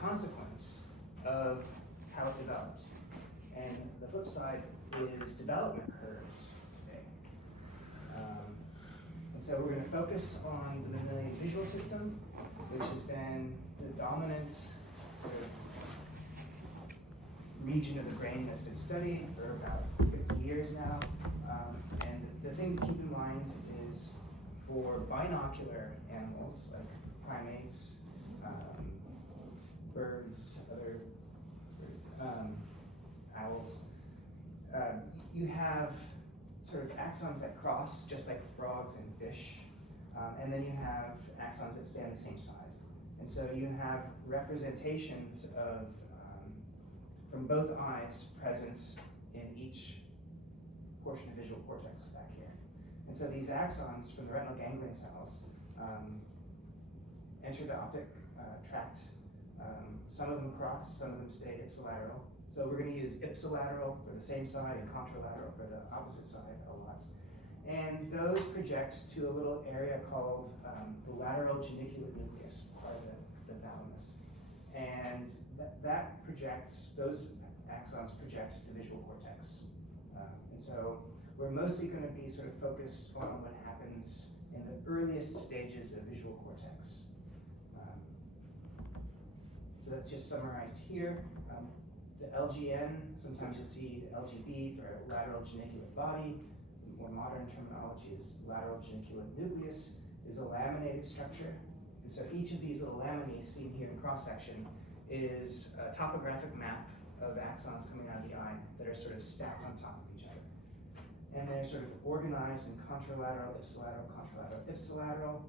consequence of how it developed. And the flip side is development curves. Okay. And so we're going to focus on the mammalian visual system, which has been the dominant sort of region of the brain that's been studied for about 50 years now. And the thing to keep in mind is for binocular animals like primates, birds, other owls, you have sort of axons that cross just like frogs and fish, and then you have axons that stay on the same side. And so you have representations of from both eyes present in each portion of visual cortex back here. And so these axons from the retinal ganglion cells enter the optic tract. Some of them cross, some of them stay ipsilateral. So we're going to use ipsilateral for the same side and contralateral for the opposite side a lot. And those project to a little area called the lateral geniculate nucleus, part of the thalamus. And that projects, those axons project to visual cortex. And so we're mostly going to be sort of focused on what happens in the earliest stages of visual cortex. So that's just summarized here. The LGN, sometimes you'll see LGB for lateral geniculate body. More modern terminology is lateral geniculate nucleus, is a laminated structure. And so each of these little laminae seen here in cross-section is a topographic map of axons coming out of the eye that are sort of stacked on top of each other. And they're sort of organized in contralateral, ipsilateral, contralateral, ipsilateral.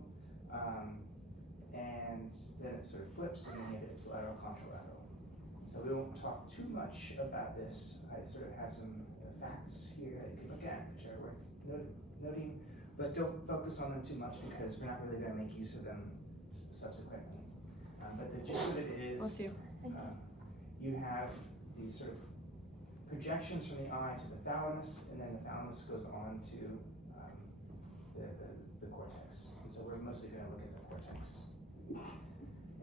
And then it sort of flips and then you have ipsilateral, contralateral. So we won't talk too much about this. I sort of have some facts here that you can look at, which are worth noting, but don't focus on them too much because we're not really going to make use of them subsequently. But the gist of it is, you have these sort of projections from the eye to the thalamus, and then the thalamus goes on to the cortex. And so we're mostly going to look at the cortex.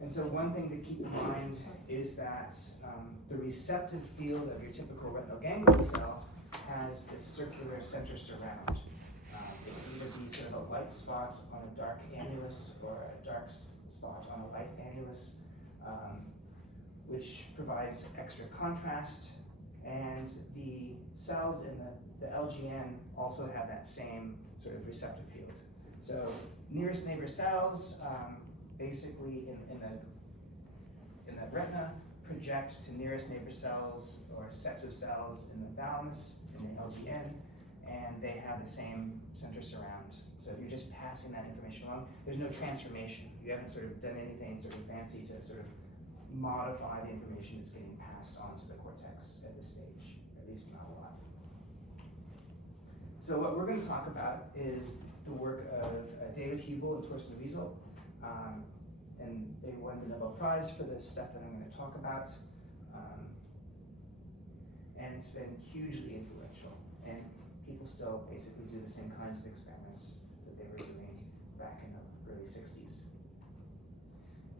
And so one thing to keep in mind is that the receptive field of your typical retinal ganglion cell has this circular center surround. It can either be sort of a light spot on a dark annulus or a dark spot on a light annulus, which provides extra contrast. And the cells in the LGN also have that same sort of receptive field. So nearest neighbor cells, basically in the retina, project to nearest neighbor cells or sets of cells in the thalamus, in the LGN, and they have the same center surround. So you're just passing that information along. There's no transformation. You haven't sort of done anything sort of fancy to sort of modify the information that's getting passed on to the cortex at this stage, at least not a lot. So what we're going to talk about is the work of David Hubel and Torsten Wiesel. And they won the Nobel Prize for the stuff that I'm going to talk about. And it's been hugely influential. And people still basically do the same kinds of experiments that they were doing back in the early 60s.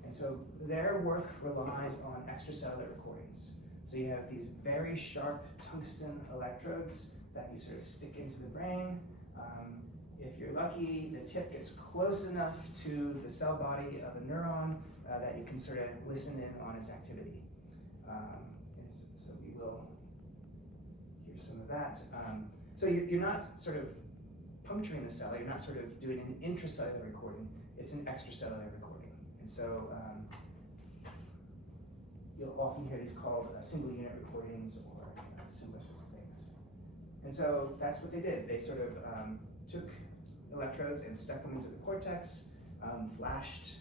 And so their work relies on extracellular recordings. So you have these very sharp tungsten electrodes that you sort of stick into the brain. If you're lucky, the tip gets close enough to the cell body of a neuron that you can sort of listen in on its activity. So we will hear some of that. So you're not sort of puncturing the cell, you're not sort of doing an intracellular recording, it's an extracellular recording. And so you'll often hear these called single unit recordings or similar sorts of things. And so that's what they did. They sort of took electrodes and stuck them into the cortex, flashed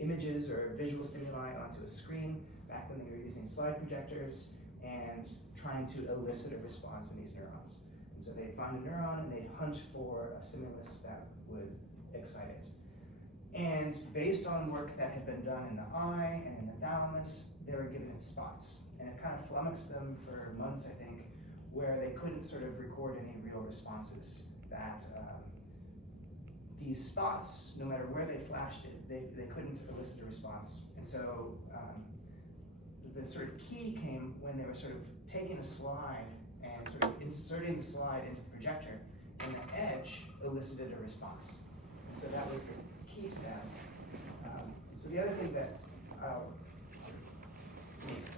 images or visual stimuli onto a screen back when they were using slide projectors and trying to elicit a response in these neurons. And so they'd find a neuron and they'd hunt for a stimulus that would excite it. And based on work that had been done in the eye and in the thalamus, they were given it spots. And it kind of flummoxed them for months, I think, where they couldn't sort of record any real responses that these spots, no matter where they flashed it, they couldn't elicit a response. And so the sort of key came when they were sort of taking a slide and sort of inserting the slide into the projector, and the edge elicited a response. And so that was the key to that. So the other thing that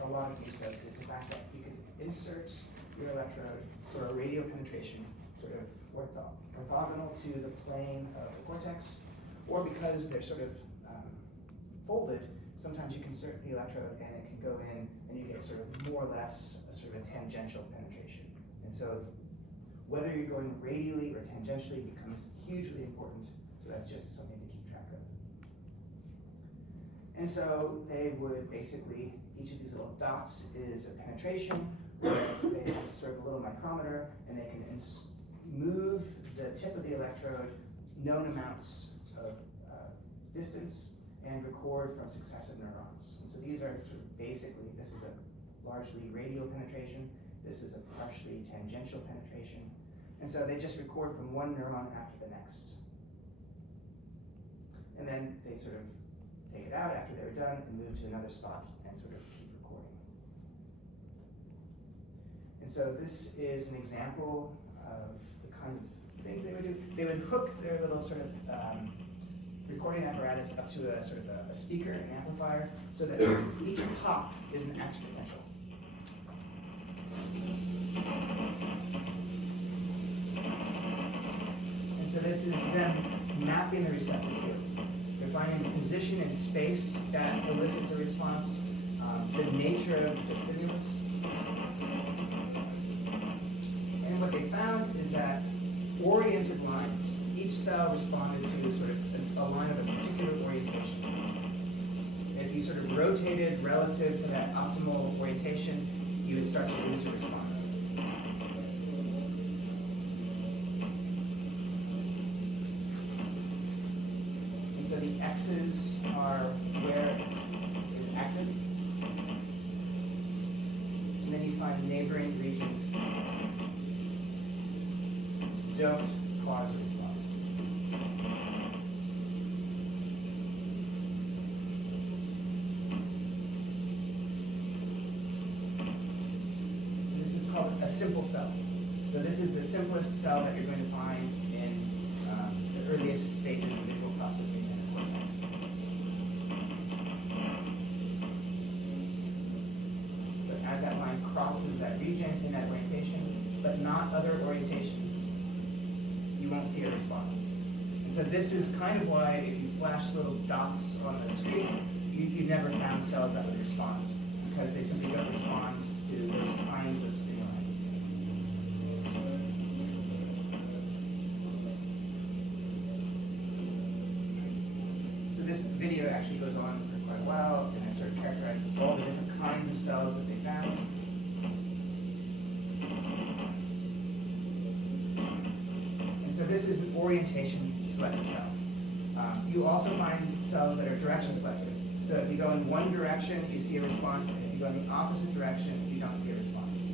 a lot of use of is the fact that you can insert your electrode for a radio penetration, sort of orthogonal to the plane of the cortex, or because they're sort of folded, sometimes you can insert the electrode and it can go in and you get sort of more or less a sort of a tangential penetration. And so whether you're going radially or tangentially becomes hugely important, so that's just something to keep track of. And so they would basically, each of these little dots is a penetration, where they have sort of a little micrometer, and they can move the tip of the electrode known amounts of distance and record from successive neurons. And so these are sort of basically, this is a largely radial penetration, this is a partially tangential penetration, and so they just record from one neuron after the next. And then they sort of take it out after they were done and move to another spot and sort of keep recording. And so this is an example of the kinds of things they would do. They would hook their little sort of recording apparatus up to a sort of a speaker, an amplifier, so that each pop is an action potential. And so this is them mapping the receptor field. They're finding the position in space that elicits a response, the nature of the stimulus. And what they found is that oriented lines, each cell responded to sort of a line of a particular orientation. If you sort of rotated relative to that optimal orientation, you would start to lose a response. And so the X's are where it is active. And then you find neighboring regions don't cause a response. This is called a simple cell. So this is the simplest cell that you're going to find in the earliest stages of visual processing in the cortex. So as that line crosses that region in that orientation, but not other orientations, you won't see a response. And so this is kind of why if you flash little dots on the screen, you never found cells that would respond, because they simply don't respond to those kinds of stimuli. So this video actually goes on for quite a while, and it sort of characterizes all the different kinds of cells that they found. So this is an orientation selective cell. You also find cells that are direction selective. So if you go in one direction, you see a response, and if you go in the opposite direction, you don't see a response.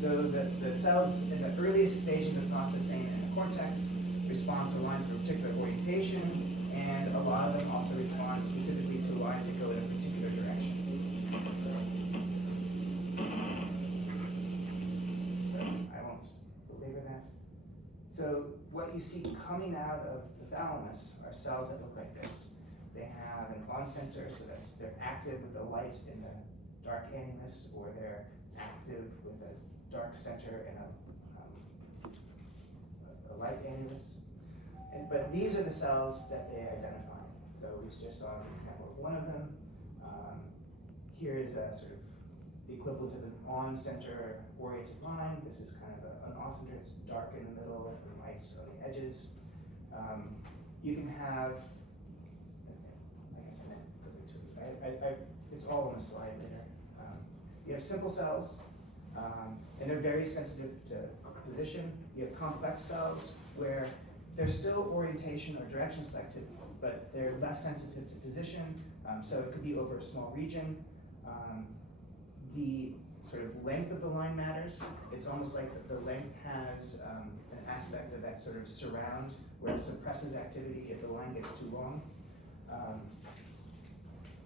So the cells in the earliest stages of processing in the cortex respond to lines of a particular orientation, and a lot of them also respond specifically to lines that go in a particular direction. So I won't belabor that. So what you see coming out of the thalamus are cells that look like this. They have an on center, so they're active with the light in the dark annulus, or they're active with a dark center and a light annulus. But these are the cells that they identified. So we just saw an example of one of them. Here is a sort of the equivalent of an on-center oriented line. This is kind of an off-center. It's dark in the middle and light on the edges. You can have, I guess I meant it's all on the slide later. You have simple cells, and they're very sensitive to position. You have complex cells where they're still orientation or direction selective, but they're less sensitive to position. So it could be over a small region. The sort of length of the line matters. It's almost like the length has an aspect of that sort of surround where it suppresses activity if the line gets too long.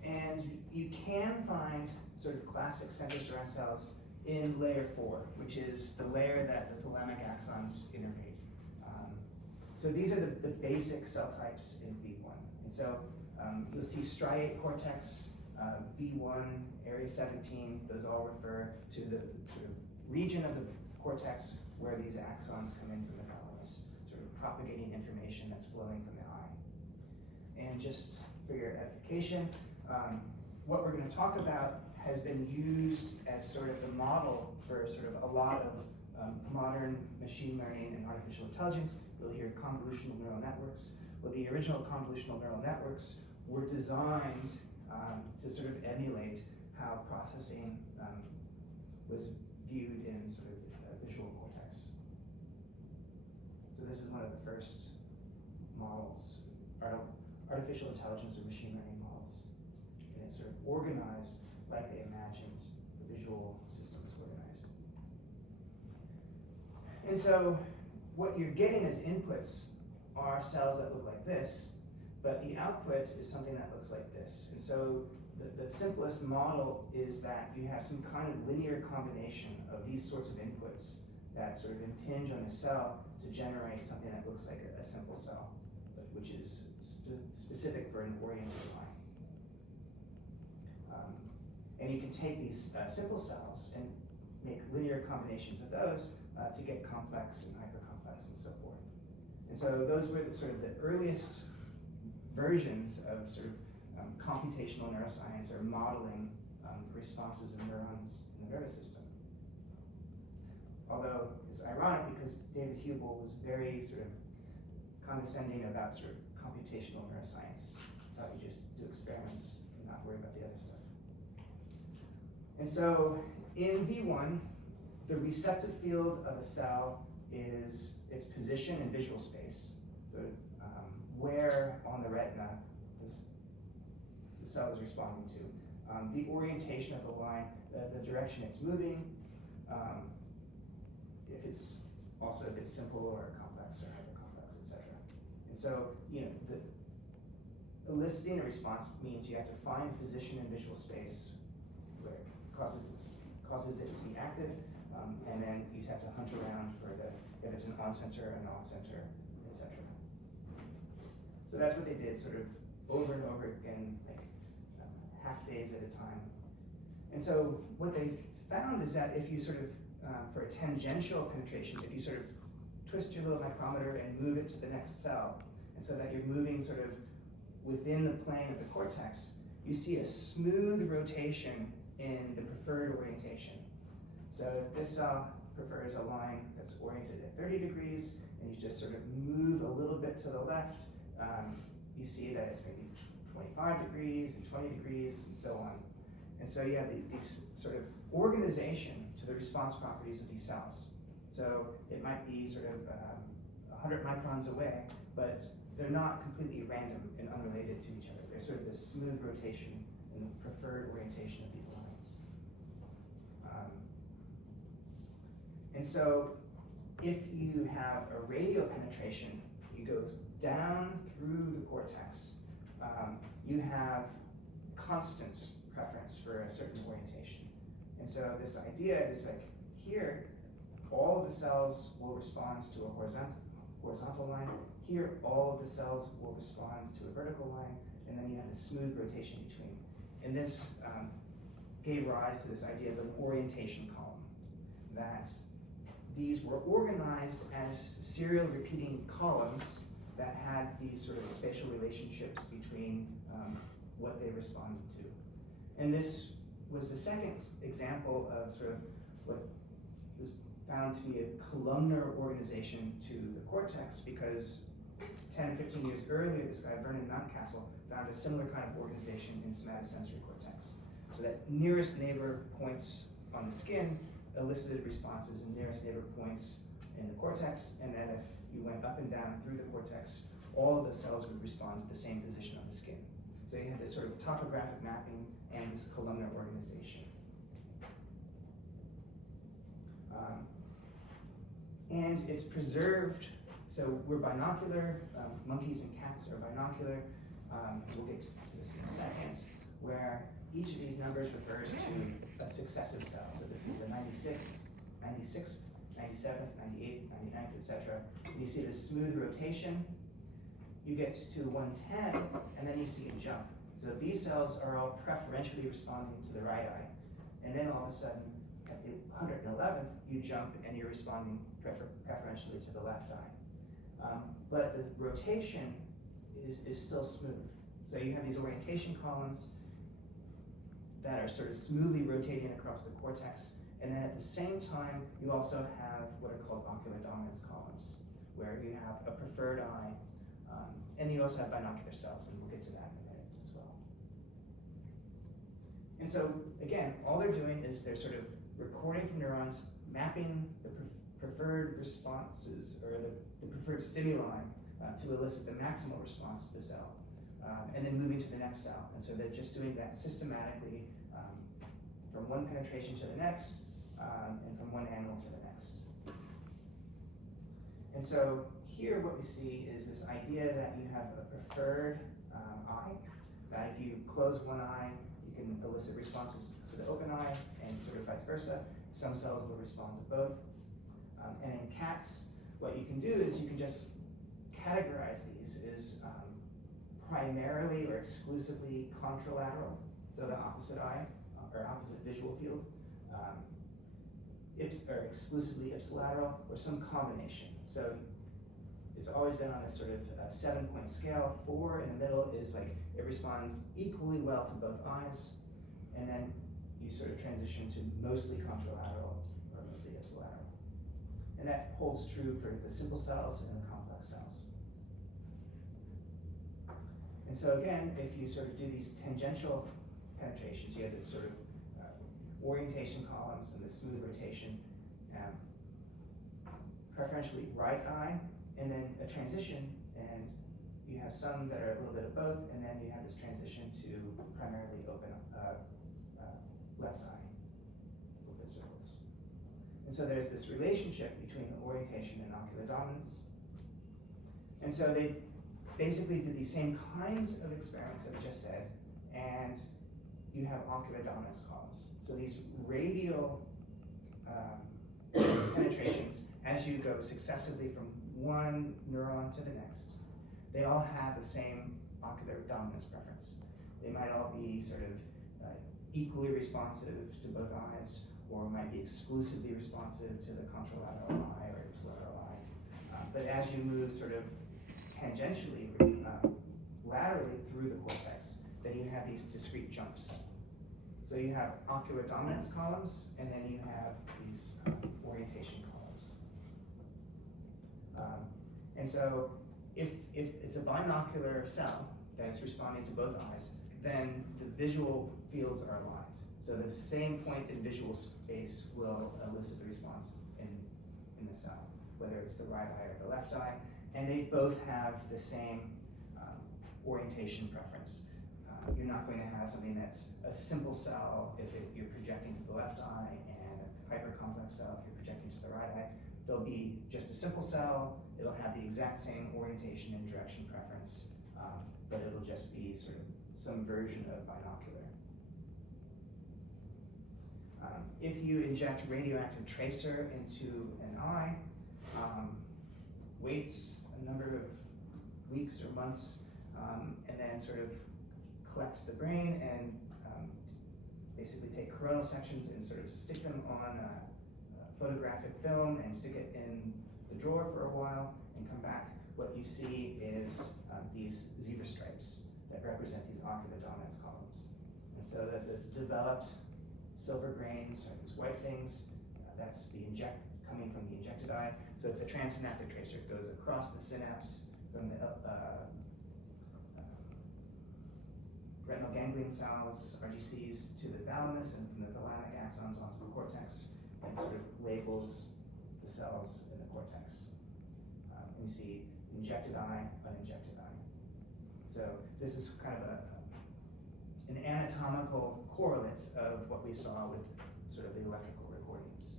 And you can find sort of classic center surround cells in layer 4, which is the layer that the thalamic axons innervate. So these are the basic cell types in V1. And so you'll see striate cortex, V1, area 17, those all refer to the sort of region of the cortex where these axons come in from the thalamus, sort of propagating information that's flowing from the eye. And just for your edification, what we're going to talk about has been used as sort of the model for sort of a lot of modern machine learning and artificial intelligence. You'll hear convolutional neural networks. Well, the original convolutional neural networks were designed to sort of emulate how processing was viewed in sort of visual cortex. So this is one of the first models, artificial intelligence or machine learning models. And it's sort of organized like they imagined the visual system was organized. And so what you're getting as inputs are cells that look like this, but the output is something that looks like this. And so the simplest model is that you have some kind of linear combination of these sorts of inputs that sort of impinge on the cell to generate something that looks like a simple cell, but which is specific for an oriented line. And you can take these simple cells and make linear combinations of those to get complex and hypercomplex and so forth. And so those were sort of the earliest versions of sort of computational neuroscience or modeling responses of neurons in the nervous system. Although it's ironic because David Hubel was very sort of condescending about sort of computational neuroscience. Thought you just do experiments and not worry about the other stuff. And so in V1, the receptive field of a cell is its position in visual space. So where on the retina the cell is responding to. The orientation of the line, the direction it's moving, if it's simple or complex or hypercomplex, etc. And so, the eliciting a response means you have to find a position in visual space where it causes it to be active, and then you have to hunt around for if it's an on-center, an off-center, etc. So that's what they did, sort of over and over again, like half days at a time. And so what they found is that if you sort of, for a tangential penetration, if you sort of twist your little micrometer and move it to the next cell, and so that you're moving sort of within the plane of the cortex, you see a smooth rotation in the preferred orientation. So if this cell prefers a line that's oriented at 30 degrees, and you just sort of move a little bit to the left, you see that it's maybe 25 degrees and 20 degrees and so on. And so you have these sort of organization to the response properties of these cells. So it might be sort of 100 microns away, but they're not completely random and unrelated to each other. They're sort of this smooth rotation in the preferred orientation of these lines. And so if you have a radial penetration, you go down through the cortex, you have constant preference for a certain orientation. And so this idea is like here, all of the cells will respond to a horizontal line. Here, all of the cells will respond to a vertical line, and then you have this smooth rotation between. And this gave rise to this idea of an orientation column, that these were organized as serial repeating columns that had these sort of spatial relationships between what they responded to. And this was the second example of sort of what was found to be a columnar organization to the cortex, because 10 or 15 years earlier, this guy, Vernon Mountcastle, found a similar kind of organization in somatosensory cortex. So that nearest neighbor points on the skin elicited responses in nearest neighbor points in the cortex, and then if you went up and down through the cortex, all of the cells would respond to the same position on the skin. So you had this sort of topographic mapping and this columnar organization. And it's preserved, so we're binocular, monkeys and cats are binocular. We'll get to this in a second, where each of these numbers refers to a successive cell. So this is the 96th, 97th, 98th, 99th, etc. You see this smooth rotation. You get to 110, and then you see a jump. So these cells are all preferentially responding to the right eye. And then all of a sudden, at the 111th, you jump and you're responding preferentially to the left eye. But the rotation is still smooth. So you have these orientation columns that are sort of smoothly rotating across the cortex. And then at the same time, you also have what are called ocular dominance columns, where you have a preferred eye, and you also have binocular cells, and we'll get to that in a minute as well. And so, again, all they're doing is they're sort of recording from neurons, mapping the preferred responses, or the preferred stimuli to elicit the maximal response to the cell, and then moving to the next cell. And so they're just doing that systematically from one penetration to the next, and from one animal to the next. And so here what we see is this idea that you have a preferred eye, that if you close one eye, you can elicit responses to the open eye, and sort of vice versa. Some cells will respond to both. And in cats, what you can do is you can just categorize these as primarily or exclusively contralateral, so the opposite eye, or opposite visual field, or exclusively ipsilateral, or some combination. So it's always been on this sort of 7-point scale. 4 in the middle is like it responds equally well to both eyes, and then you sort of transition to mostly contralateral or mostly ipsilateral. And that holds true for the simple cells and the complex cells. And so again, if you sort of do these tangential penetrations, you have this sort of orientation columns and this smooth rotation, preferentially right eye, and then a transition, and you have some that are a little bit of both, and then you have this transition to primarily open left eye, open circles. And so there's this relationship between orientation and ocular dominance. And so they basically did these same kinds of experiments that I just said, and you have ocular dominance columns. So these radial penetrations, as you go successively from one neuron to the next, they all have the same ocular dominance preference. They might all be sort of equally responsive to both eyes, or might be exclusively responsive to the contralateral eye or ipsilateral eye. But as you move sort of tangentially, laterally through the cortex, then you have these discrete jumps. So you have ocular dominance columns, and then you have these orientation columns. And so if it's a binocular cell that is responding to both eyes, then the visual fields are aligned. So the same point in visual space will elicit the response in the cell, whether it's the right eye or the left eye, and they both have the same orientation preference. You're not going to have something that's a simple cell if you're projecting to the left eye, and a hypercomplex cell if you're projecting to the right eye. There'll be just a simple cell, it'll have the exact same orientation and direction preference, but it'll just be sort of some version of binocular. If you inject radioactive tracer into an eye, waits a number of weeks or months, and then sort of collect the brain and basically take coronal sections and sort of stick them on a photographic film and stick it in the drawer for a while and come back. What you see is these zebra stripes that represent these ocular dominance columns. And so the developed silver grains are these white things. That's the coming from the injected eye. So it's a transsynaptic tracer. It goes across the synapse from the retinal ganglion cells, RGCs, to the thalamus, and from the thalamic axons onto the cortex, and sort of labels the cells in the cortex. And you see injected eye, uninjected eye. So this is kind of an anatomical correlate of what we saw with sort of the electrical recordings.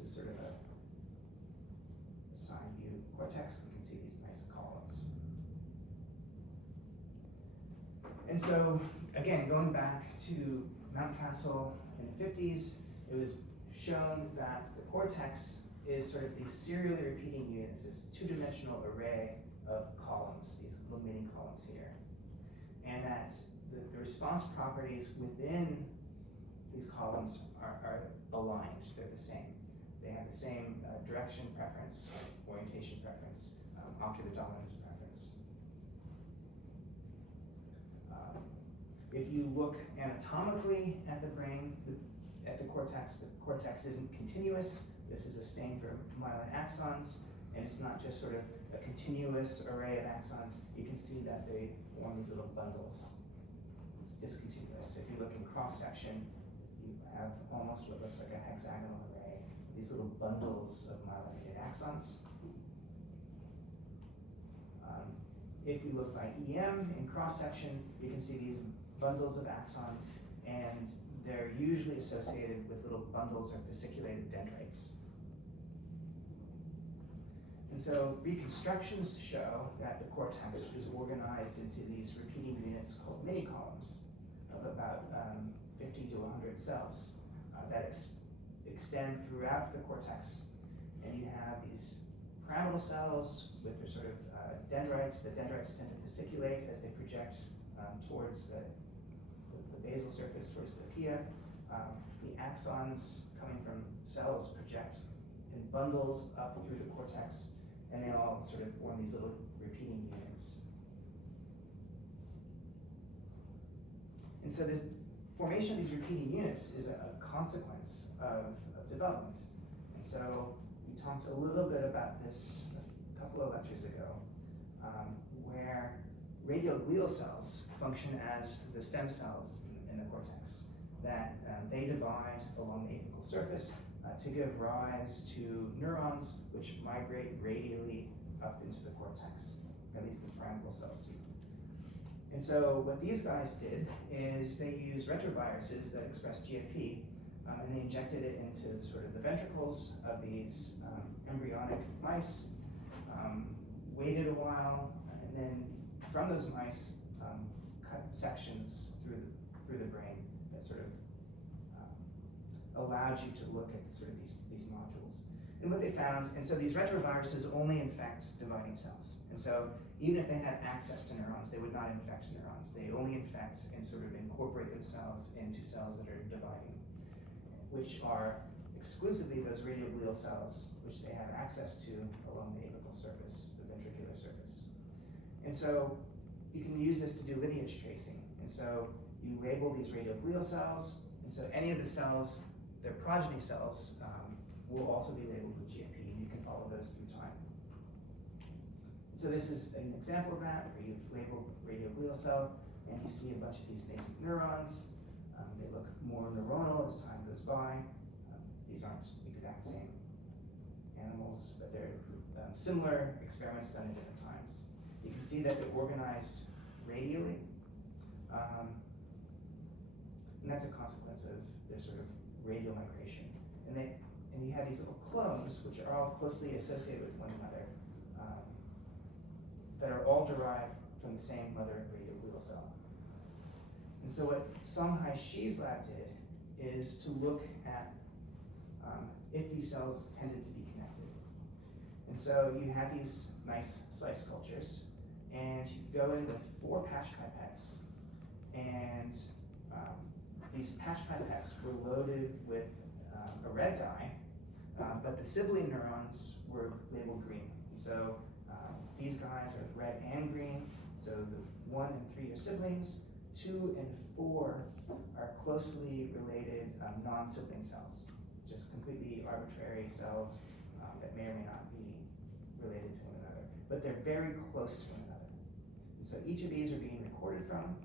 this is sort of a side view cortex. We can see these nice columns. And so, again, going back to Mountcastle in the 50s, it was shown that the cortex is sort of these serially repeating units, this two-dimensional array of columns, these little mini columns here. And that the response properties within these columns are aligned, they're the same. They have the same direction preference, orientation preference, ocular dominance preference. If you look anatomically at the brain, at the cortex isn't continuous. This is a stain for myelin axons, and it's not just sort of a continuous array of axons. You can see that they form these little bundles. It's discontinuous. If you look in cross-section, you have almost what looks like a hexagonal array, these little bundles of myelinated axons. If you look by EM in cross-section, you can see these bundles of axons, and they're usually associated with little bundles of fasciculated dendrites. And so reconstructions show that the cortex is organized into these repeating units called mini columns of about 50 to 100 cells that extend throughout the cortex. And you have these pyramidal cells with their sort of dendrites. The dendrites tend to fasciculate as they project towards the basal surface, towards the pia. The axons coming from cells project in bundles up through the cortex, and they all sort of form these little repeating units. And so this formation of these repeating units is a consequence of development. And so we talked a little bit about this a couple of lectures ago, where radial glial cells function as the stem cells in the cortex, that they divide along the apical surface to give rise to neurons which migrate radially up into the cortex, at least the pyramidal cells do. And so what these guys did is they used retroviruses that express GFP, and they injected it into sort of the ventricles of these embryonic mice, waited a while, and then from those mice cut sections through the brain that sort of allowed you to look at sort of these nodules. And what they found, and so these retroviruses only infect dividing cells. And so even if they had access to neurons, they would not infect neurons. They only infect and sort of incorporate themselves into cells that are dividing, which are exclusively those radioglial cells, which they have access to along the apical surface, the ventricular surface. And so you can use this to do lineage tracing. And so you label these radioglial cells, and so any of the cells, their progeny cells, will also be labeled with GFP, and you can follow those through time. So this is an example of that, where you've labeled radioglial cell, and you see a bunch of these nascent neurons. They look more neuronal as time goes by. These aren't exact same animals, but they're similar experiments done at different times. You can see that they're organized radially, and that's a consequence of their sort of radial migration. And you have these little clones, which are all closely associated with one another, that are all derived from the same mother radioglial cell. And so what Songhai Shi's lab did is to look at if these cells tended to be connected. And so you have these nice slice cultures, and you go in with 4 patch pipettes, and these patch pipettes were loaded with a red dye, but the sibling neurons were labeled green. So these guys are red and green, so the 1 and 3 are siblings, 2 and 4 are closely related non-sibling cells, just completely arbitrary cells that may or may not be related to one another, but they're very close to one another. And so each of these are being recorded from.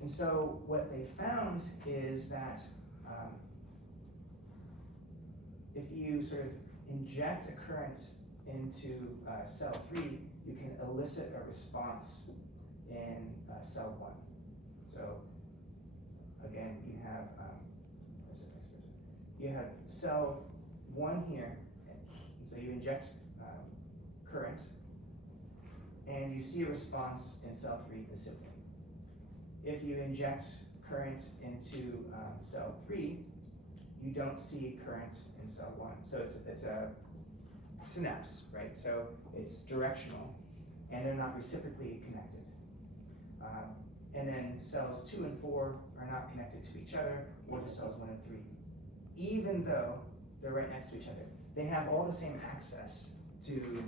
And so what they found is that if you sort of inject a current into cell 3, you can elicit a response in cell 1. So again, you have cell one here, and so you inject current, and you see a response in cell 3, the sibling. If you inject current into cell 3, you don't see current in cell 1. So it's a synapse, right? So it's directional, and they're not reciprocally connected. And then cells 2 and 4 are not connected to each other, or to cells 1 and 3. Even though they're right next to each other, they have all the same access to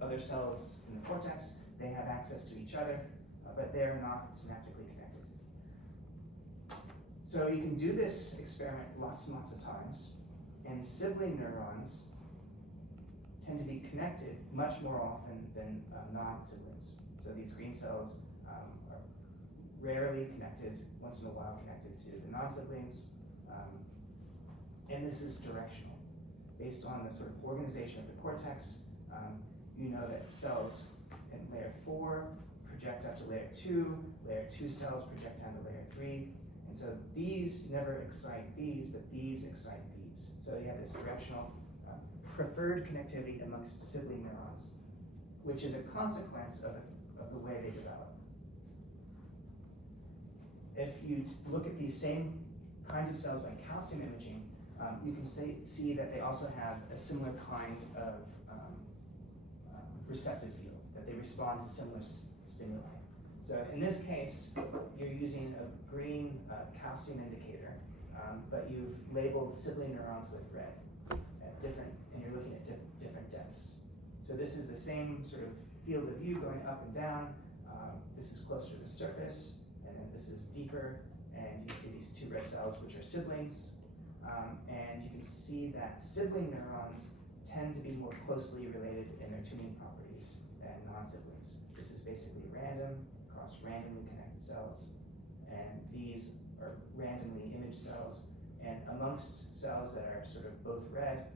other cells in the cortex. They have access to each other, but they're not synaptically connected. So you can do this experiment lots and lots of times, and sibling neurons tend to be connected much more often than non-siblings. So these green cells are rarely connected, once in a while connected to the non-siblings, and this is directional. Based on the sort of organization of the cortex, you know that cells in layer 4 project out to layer 2 cells project down to layer 3, and so these never excite these, but these excite these. So you have this directional preferred connectivity amongst sibling neurons, which is a consequence of the way they develop. If you look at these same kinds of cells by calcium imaging, you can see that they also have a similar kind of receptive field, that they respond to similar stimuli. So in this case, you're using a green calcium indicator, but you've labeled sibling neurons with red at different, and you're looking at different depths. So this is the same sort of field of view going up and down. This is closer to the surface, and then this is deeper, and you see these two red cells, which are siblings. And you can see that sibling neurons tend to be more closely related in their tuning properties than non-siblings. This is basically random, across randomly connected cells, and these are randomly imaged cells. And amongst cells that are sort of both red,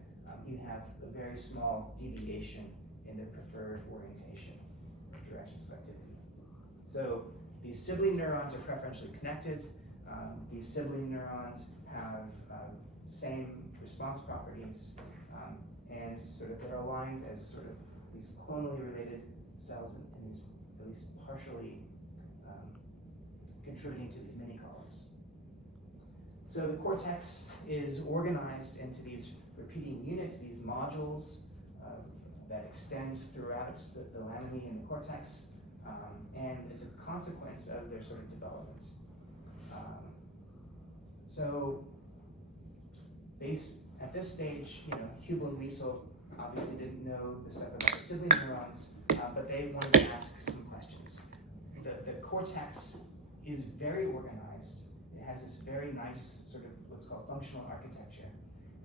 you have a very small deviation in their preferred orientation or direction selectivity. So these sibling neurons are preferentially connected. These sibling neurons have same response properties, and sort of they're aligned as sort of these clonally related cells in these at least partially contributing to these mini columns. So the cortex is organized into these repeating units, these modules that extend throughout the laminae in the cortex, and it's a consequence of their sort of development. So at this stage, Hubel and Wiesel obviously didn't know the stuff about sibling neurons, but they wanted to ask some questions. The cortex is very organized. It has this very nice sort of what's called functional architecture.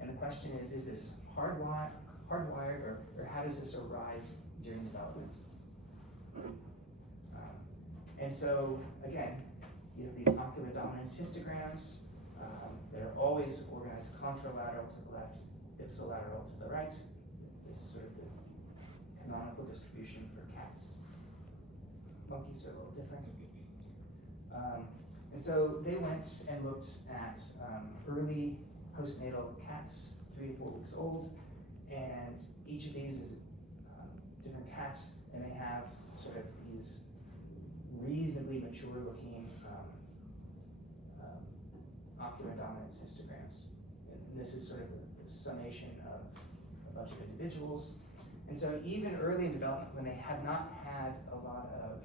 And the question is this hardwired, or how does this arise during development? And so, again, you have these ocular dominance histograms. They're always organized contralateral to the left, ipsilateral to the right. This is sort of the canonical distribution for cats. Monkeys are a little different. And so they went and looked at early postnatal cats, 3 to 4 weeks old, and each of these is a different cat, and they have sort of these reasonably mature-looking ocular dominance histograms. And this is sort of the summation of a bunch of individuals. And so even early in development, when they have not had a lot of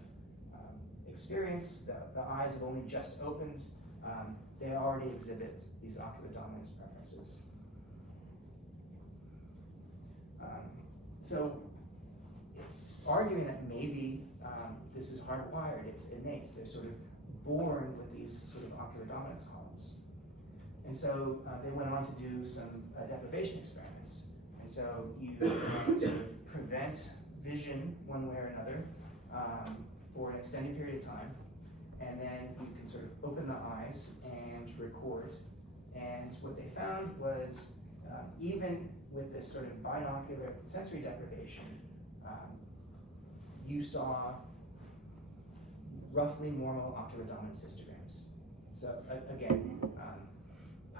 experience, the eyes have only just opened, they already exhibit these ocular dominance preferences. So arguing that maybe this is hardwired, it's innate, they're sort of born with these sort of ocular dominance columns. And so they went on to do some deprivation experiments. And so you sort of prevent vision one way or another for an extended period of time, and then you can sort of open the eyes and record. And what they found was even with this sort of binocular sensory deprivation, you saw roughly normal ocular dominance histograms. So again,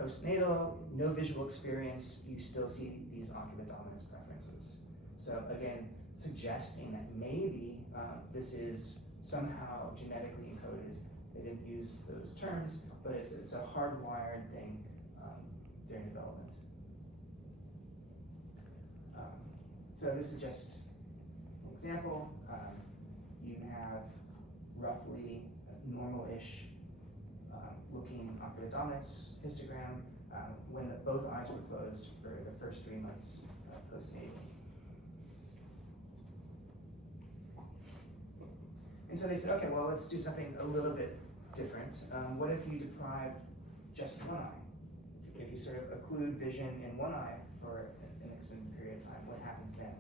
postnatal, no visual experience, you still see these ocular dominance preferences. So again, suggesting that maybe this is somehow genetically encoded. They didn't use those terms, but it's a hardwired thing during development. So this is just an example. You have roughly normal-ish looking ocular dominance histogram when both eyes were closed for the first 3 months postnatal. And so they said, okay, well, let's do something a little bit different. What if you deprive just one eye? If you sort of occlude vision in one eye for an extended period of time, what happens then?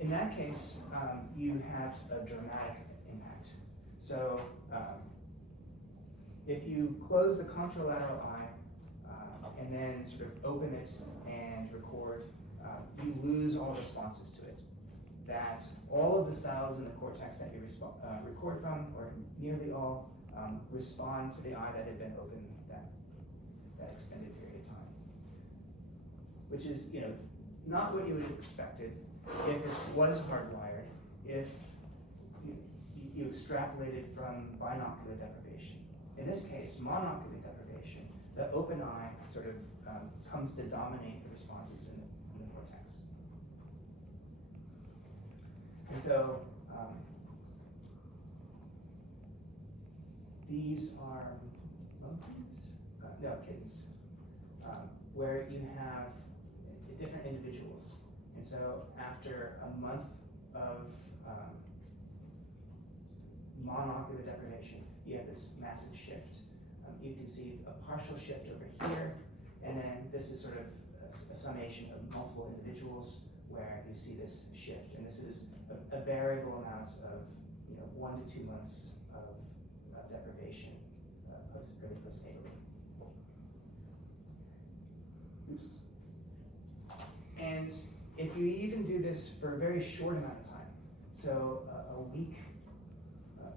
In that case, you have a dramatic impact. So if you close the contralateral eye and then sort of open it and record, you lose all responses to it. That all of the cells in the cortex that you record from, or nearly all, respond to the eye that had been open that extended period of time. Which is, not what you would have expected if this was hardwired, if you extrapolated from binocular deprivation. In this case, monocular deprivation, the open eye sort of comes to dominate the responses in the cortex. And so these are monkeys, kittens, where you have different individuals. And so after a month of monocular deprivation, you have this massive shift. You can see a partial shift over here, and then this is sort of a summation of multiple individuals where you see this shift. And this is a variable amount of 1 to 2 months of deprivation early postnatally. Oops. And if you even do this for a very short amount of time, so a week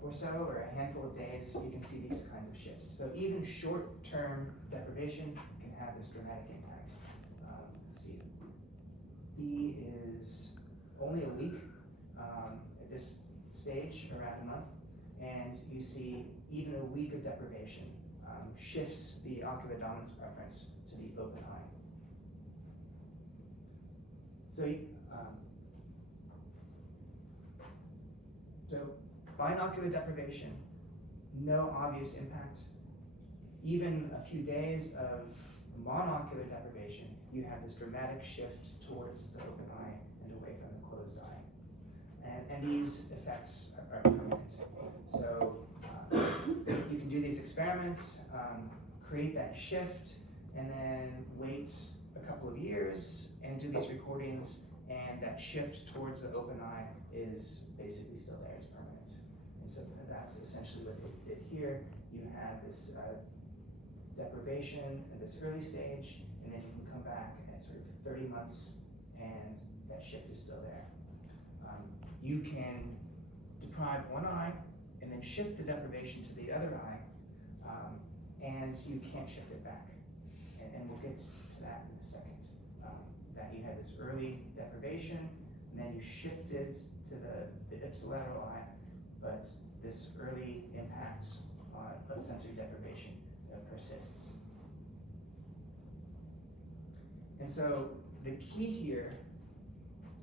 or so, or a handful of days, you can see these kinds of shifts. So even short-term deprivation can have this dramatic impact. Let's see. B is only a week at this stage, around a month, and you see even a week of deprivation shifts the ocular dominance preference to the open eye. So binocular deprivation, no obvious impact. Even a few days of monocular deprivation, you have this dramatic shift towards the open eye and away from the closed eye. And these effects are permanent. So you can do these experiments, create that shift, and then wait a couple of years and do these recordings, and that shift towards the open eye is basically still there, it's permanent. And so that's essentially what they did here. You had this deprivation at this early stage, and then you can come back at sort of 30 months, and that shift is still there. You can deprive one eye, and then shift the deprivation to the other eye, and you can't shift it back. And we'll get to that in a second. That you had this early deprivation, and then you shifted to the ipsilateral eye, but this early impact of sensory deprivation persists. And so the key here,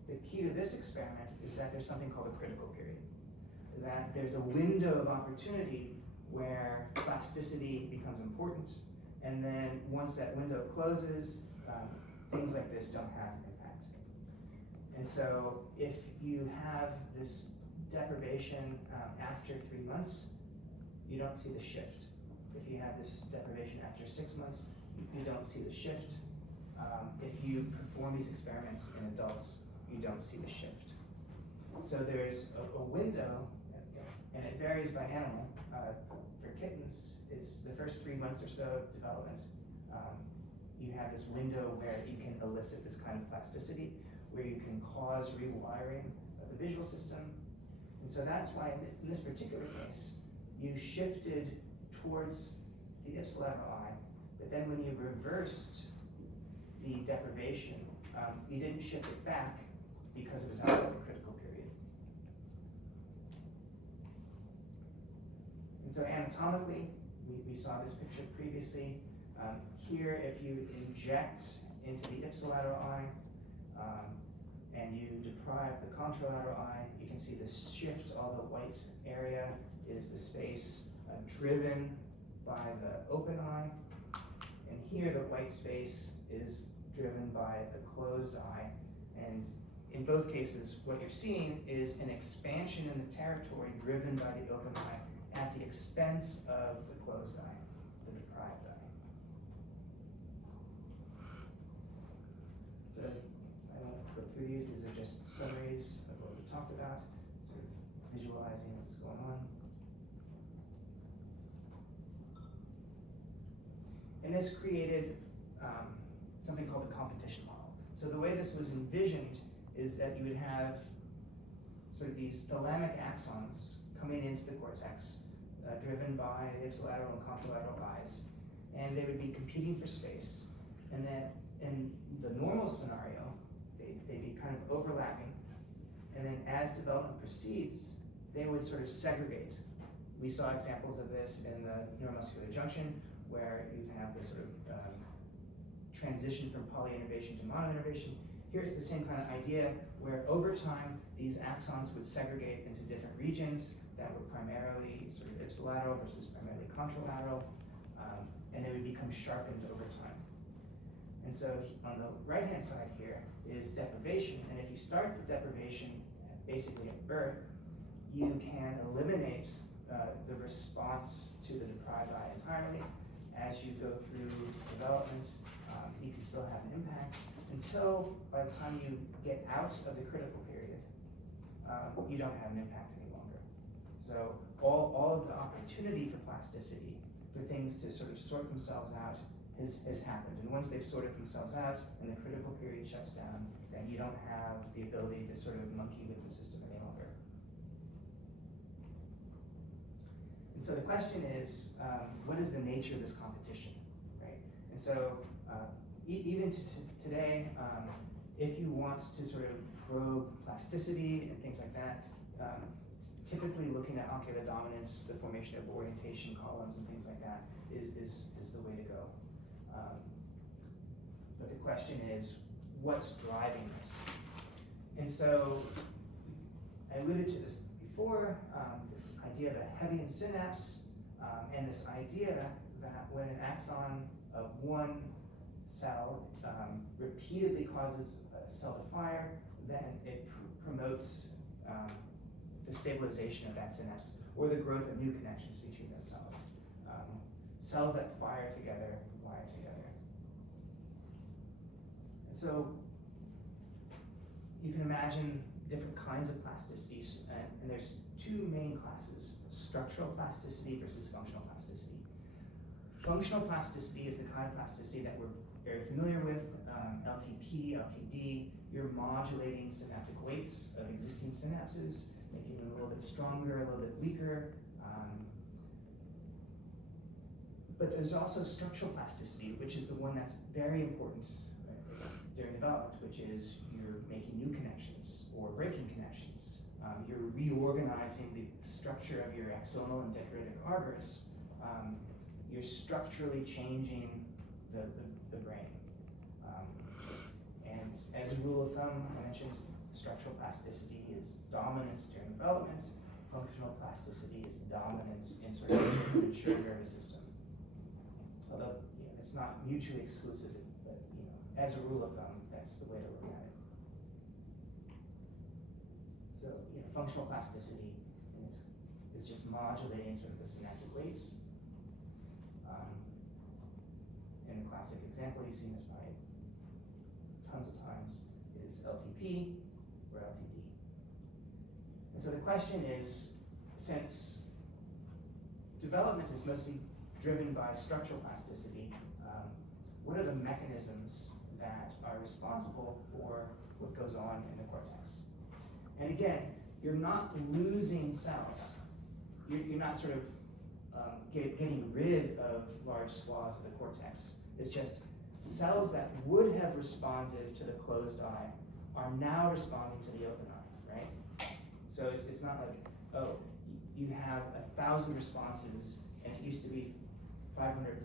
the key to this experiment is that there's something called a critical period. That there's a window of opportunity where plasticity becomes important, and then once that window closes, things like this don't have an impact. And so if you have this deprivation after 3 months, you don't see the shift. If you have this deprivation after 6 months, you don't see the shift. If you perform these experiments in adults, you don't see the shift. So there's a window, and it varies by animal. For kittens, it's the first 3 months or so of development. You have this window where you can elicit this kind of plasticity, where you can cause rewiring of the visual system. And so that's why in this particular case, you shifted towards the ipsilateral eye, but then when you reversed the deprivation, you didn't shift it back because it was outside the critical period. And so anatomically, we saw this picture previously. Here, if you inject into the ipsilateral eye and you deprive the contralateral eye, you can see this shift. All the white area is the space driven by the open eye. And here, the white space is driven by the closed eye. And in both cases, what you're seeing is an expansion in the territory driven by the open eye at the expense of the closed eye, the deprived eye. So I won't go through these are just summaries of what we talked about, sort of visualizing what's going on. And this created something called the competition model. So the way this was envisioned is that you would have sort of these thalamic axons coming into the cortex, driven by the ipsilateral and contralateral eyes, and they would be competing for space. And then in the normal scenario, they'd be kind of overlapping. And then as development proceeds, they would sort of segregate. We saw examples of this in the neuromuscular junction, where you have this sort of transition from polyinnervation to monoinnervation. Here it's the same kind of idea, where over time, these axons would segregate into different regions that were primarily sort of ipsilateral versus primarily contralateral, and they would become sharpened over time. And so on the right-hand side here is deprivation, and if you start the deprivation basically at birth, you can eliminate the response to the deprived eye entirely. As you go through development, you can still have an impact until by the time you get out of the critical period, you don't have an impact any longer. So all of the opportunity for plasticity, for things to sort of sort themselves out, has happened. And once they've sorted themselves out and the critical period shuts down, then you don't have the ability to sort of monkey with the system any longer. And so the question is, what is the nature of this competition, right? And so even today, if you want to sort of probe plasticity and things like that, typically looking at ocular dominance, the formation of orientation columns and things like that is the way to go. But the question is, what's driving this? And so I alluded to this before, the idea of a Hebbian synapse, and this idea that when an axon of one cell repeatedly causes a cell to fire, then it promotes the stabilization of that synapse or the growth of new connections between those cells. Cells that fire together wire together. And so you can imagine different kinds of plasticities, and there's two main classes: structural plasticity versus functional plasticity. Functional plasticity is the kind of plasticity that we're very familiar with, LTP, LTD. You're modulating synaptic weights of existing synapses, making them a little bit stronger, a little bit weaker. But there's also structural plasticity, which is the one that's very important during development, which is you're making new connections or breaking connections. You're reorganizing the structure of your axonal and dendritic arbors. You're structurally changing the brain. And as a rule of thumb, I mentioned structural plasticity is dominant during development. Functional plasticity is dominant in sort of the mature nervous system. Although it's not mutually exclusive, but as a rule of thumb, that's the way to look at it. So functional plasticity is just modulating sort of the synaptic weights. And the classic example, you've seen this by tons of times, is LTP or LTD. And so the question is, since development is mostly driven by structural plasticity, what are the mechanisms that are responsible for what goes on in the cortex? And again, you're not losing cells. You're not sort of getting rid of large swaths of the cortex. It's just cells that would have responded to the closed eye are now responding to the open eye, right? So it's not like, oh, you have 1,000 responses and it used to be 500,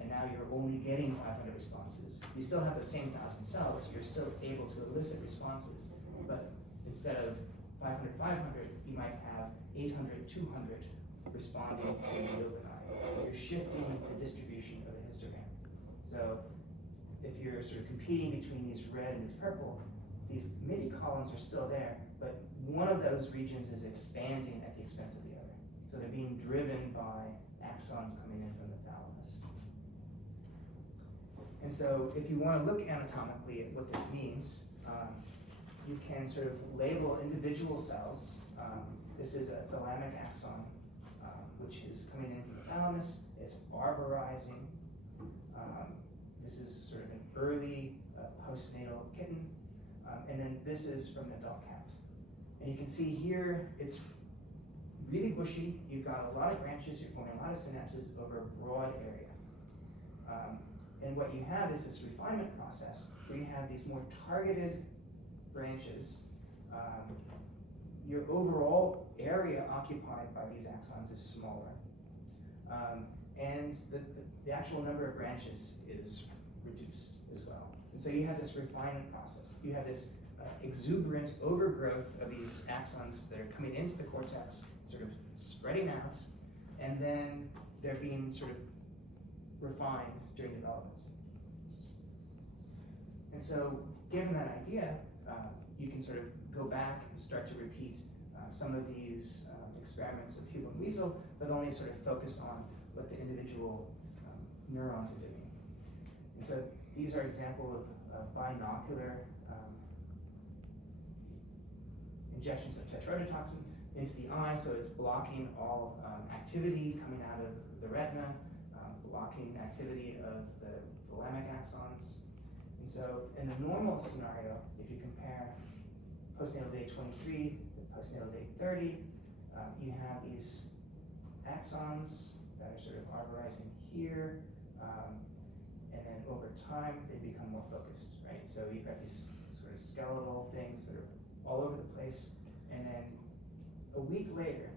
and now you're only getting 500 responses. You still have the same 1,000 cells, you're still able to elicit responses, but instead of 500, you might have 800, 200 responding to the open eye. So you're shifting the distribution of the histogram. So if you're sort of competing between these red and these purple, these MIDI columns are still there, but one of those regions is expanding at the expense of the other. So they're being driven by axons coming in from the thalamus. And so if you want to look anatomically at what this means, you can sort of label individual cells. This is a thalamic axon, which is coming in from the thalamus. It's arborizing. This is sort of an early postnatal kitten. And then this is from an adult cat. And you can see here, it's really bushy. You've got a lot of branches. You're forming a lot of synapses over a broad area. And what you have is this refinement process where you have these more targeted branches. Your overall area occupied by these axons is smaller. And the actual number of branches is reduced as well. And so you have this refinement process. You have this exuberant overgrowth of these axons that are coming into the cortex, sort of spreading out, and then they're being sort of refined during development. And so, given that idea, you can sort of go back and start to repeat some of these experiments of human weasel, but only sort of focus on what the individual neurons are doing. And so these are examples of binocular injections of tetrodotoxin into the eye, so it's blocking all activity coming out of the retina, blocking activity of the thalamic axons. And so in the normal scenario, if you compare postnatal day 23 to postnatal day 30, you have these axons that are sort of arborizing here, and then over time they become more focused, right? So you've got these sort of skeletal things that are all over the place, and then a week later,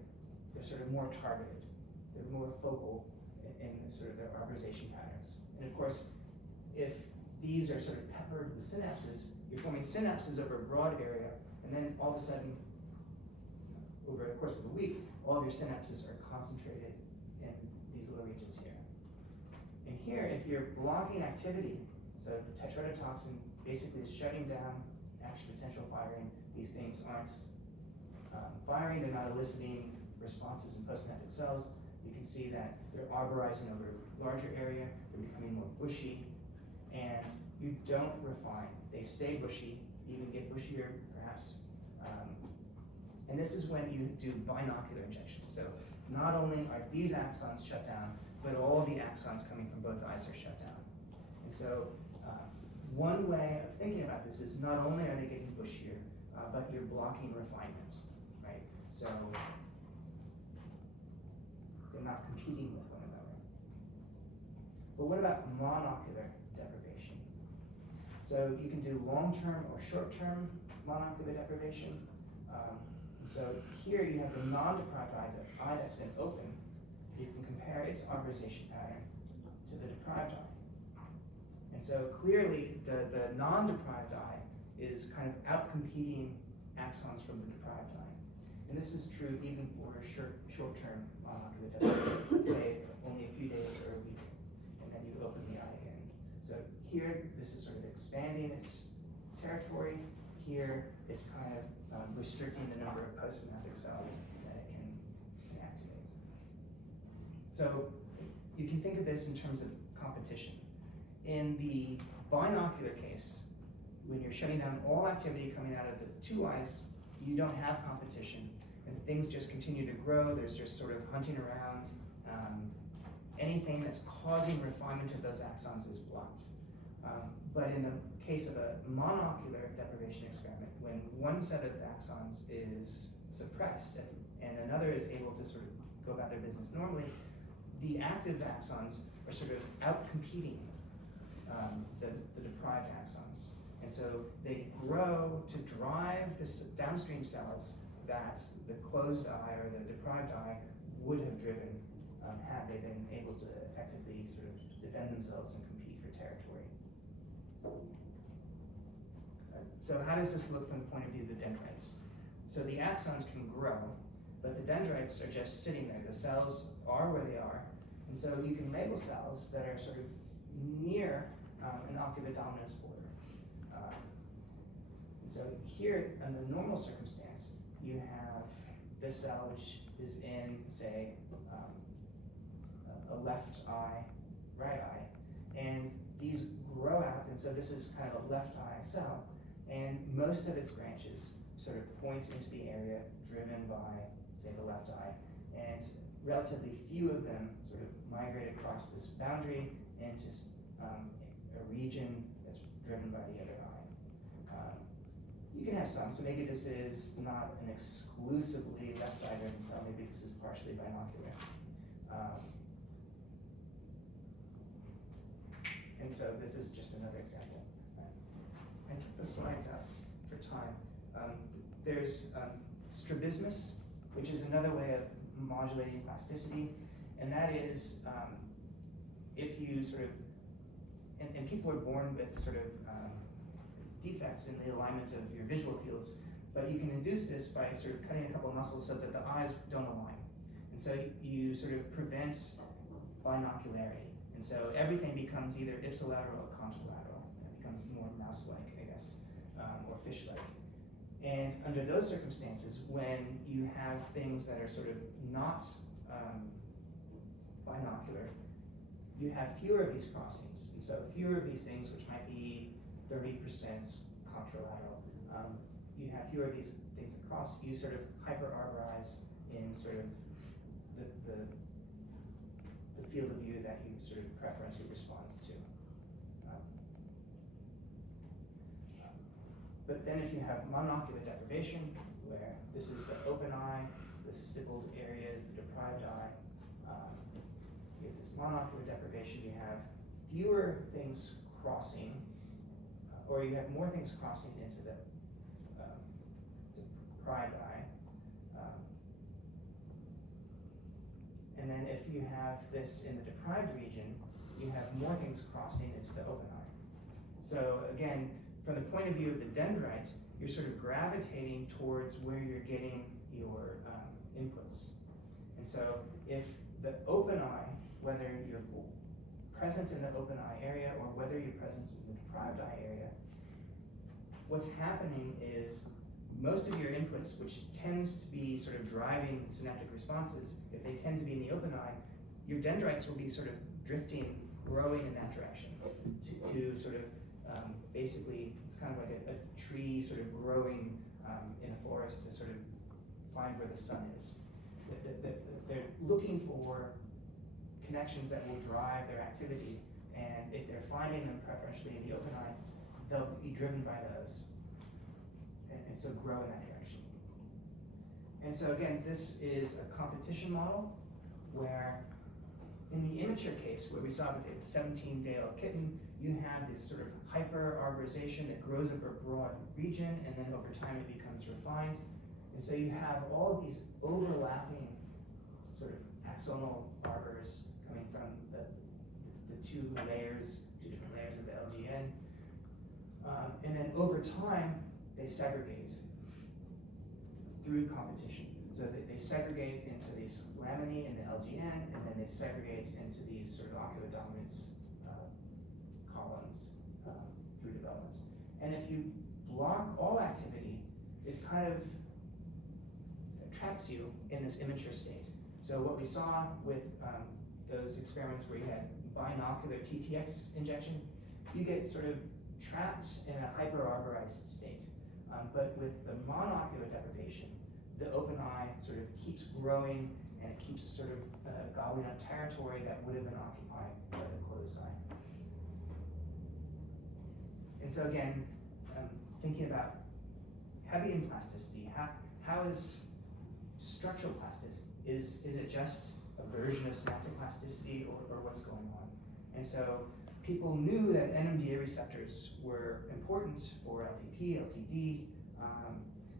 they're sort of more targeted. They're more focal in sort of their arborization patterns. And of course, if these are sort of peppered with synapses, you're forming synapses over a broad area, and then all of a sudden, over the course of a week, all of your synapses are concentrated in these little regions here. And here, if you're blocking activity, so the tetrodotoxin basically is shutting down action potential firing, these things aren't firing, they're not eliciting responses in postsynaptic cells. You can see that they're arborizing over a larger area, they're becoming more bushy, and you don't refine. They stay bushy, even get bushier perhaps. And this is when you do binocular injections. So not only are these axons shut down, but all the axons coming from both eyes are shut down. And so one way of thinking about this is not only are they getting bushier, but you're blocking refinement, right? So they're not competing with one another. But what about monocular deprivation? So you can do long-term or short-term monocular deprivation. So here you have the non-deprived eye, the eye that's been open. You can compare its arborization pattern to the deprived eye. And so clearly the non-deprived eye is kind of out-competing axons from the deprived eye. And this is true even for short-term monocular deprivation, say only a few days or a week, and then you open the eye again. So here, this is sort of expanding its territory. Here, it's kind of restricting the number of postsynaptic cells that it can activate. So you can think of this in terms of competition. In the binocular case, when you're shutting down all activity coming out of the two eyes, you don't have competition, and things just continue to grow. There's just sort of hunting around. Anything that's causing refinement of those axons is blocked. But in the case of a monocular deprivation experiment, when one set of axons is suppressed and another is able to sort of go about their business normally, the active axons are sort of out-competing the deprived axons. And so they grow to drive the downstream cells that the closed eye or the deprived eye would have driven had they been able to effectively sort of defend themselves and compete for territory. So how does this look from the point of view of the dendrites? So the axons can grow, but the dendrites are just sitting there. The cells are where they are. And so you can label cells that are sort of near an ocular dominance border. And so here, in the normal circumstance, you have this cell which is in, say, a left eye, right eye, and these grow out, and so this is kind of a left eye cell, and most of its branches sort of point into the area driven by, say, the left eye, and relatively few of them sort of migrate across this boundary into a region that's driven by the other eye. You can have some, so maybe this is not an exclusively left eye driven cell, maybe this is partially binocular. And so this is just another example. I took the slides out for time. There's strabismus, which is another way of modulating plasticity, and that is if you sort of, and people are born with sort of defects in the alignment of your visual fields, but you can induce this by sort of cutting a couple of muscles so that the eyes don't align. And so you sort of prevent binocularity. And so everything becomes either ipsilateral or contralateral. It becomes more mouse-like, I guess, or fish-like. And under those circumstances, when you have things that are sort of not binocular, you have fewer of these crossings. And so fewer of these things, which might be 30% contralateral, you have fewer of these things that cross. You sort of hyper-arborize in sort of the field of view that you sort of preferentially respond to. But then if you have monocular deprivation, where this is the open eye, the stippled area is the deprived eye, you have this monocular deprivation, you have fewer things crossing, or you have more things crossing into the deprived eye. And then if you have this in the deprived region, you have more things crossing into the open eye. So again, from the point of view of the dendrite, you're sort of gravitating towards where you're getting your inputs. And so if the open eye, whether you're present in the open eye area or whether you're present in the deprived eye area, what's happening is most of your inputs, which tends to be sort of driving synaptic responses, if they tend to be in the open eye, your dendrites will be sort of drifting, growing in that direction to sort of basically, it's kind of like a tree sort of growing in a forest to sort of find where the sun is. They're looking for connections that will drive their activity, and if they're finding them preferentially in the open eye, they'll be driven by those. And so grow in that direction. And so again, this is a competition model where in the immature case, where we saw with the 17-day-old kitten, you have this sort of hyper-arborization that grows over a broad region, and then over time it becomes refined. And so you have all of these overlapping sort of axonal arbors coming from the two different layers of the LGN. And then over time, they segregate through competition. So they segregate into these laminae in the LGN, and then they segregate into these sort of ocular dominance columns through development. And if you block all activity, it kind of traps you in this immature state. So what we saw with those experiments where you had binocular TTX injection, you get sort of trapped in a hyper-arborized state. But with the monocular deprivation, the open eye sort of keeps growing and it keeps sort of gobbling up territory that would have been occupied by the closed eye. And so again, thinking about Hebbian plasticity, how is structural is it just a version of synaptic plasticity, or what's going on? And so people knew that NMDA receptors were important for LTP, LTD,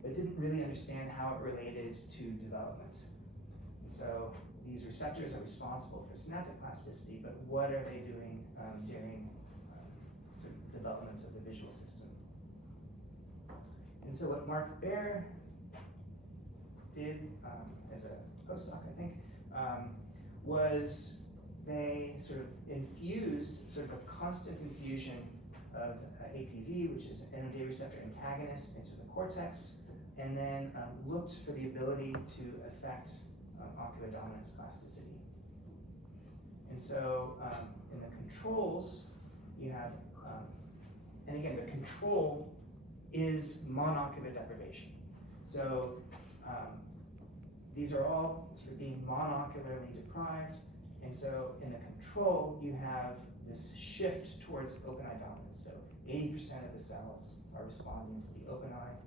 but didn't really understand how it related to development. And so these receptors are responsible for synaptic plasticity, but what are they doing during sort of development of the visual system? And so what Mark Baer did as a postdoc, I think, was they sort of infused sort of a constant infusion of APV, which is an NMDA receptor antagonist, into the cortex, and then looked for the ability to affect ocular dominance plasticity. And so in the controls, you have, and again, the control is monocular deprivation. So these are all sort of being monocularly deprived, and so in the control, you have this shift towards open eye dominance. So 80% of the cells are responding to the open eye.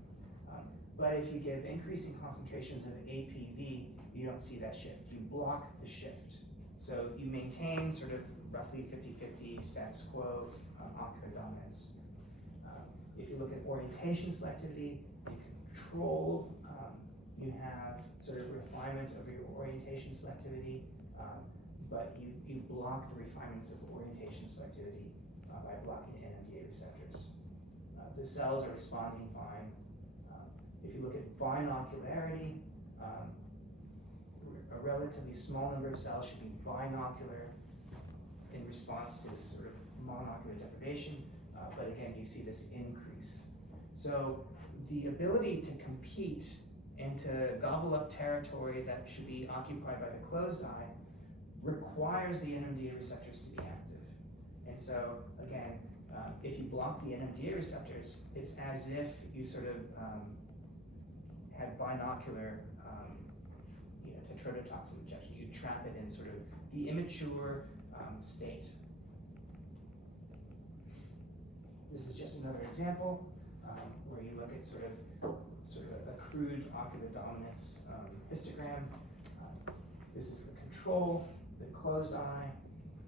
But if you give increasing concentrations of APV, you don't see that shift. You block the shift. So you maintain sort of roughly 50-50 status quo ocular dominance. If you look at orientation selectivity, you control, you have sort of refinement of your orientation selectivity, but you block the refinement of orientation selectivity by blocking NMDA receptors. The cells are responding fine. If you look at binocularity, a relatively small number of cells should be binocular in response to this sort of monocular deprivation, but again, you see this increase. So the ability to compete and to gobble up territory that should be occupied by the closed eye requires the NMDA receptors to be active. And so again, if you block the NMDA receptors, it's as if you sort of had binocular tetrodotoxin injection. You trap it in sort of the immature state. This is just another example where you look at sort of a crude ocular dominance histogram. This is the control, the closed eye,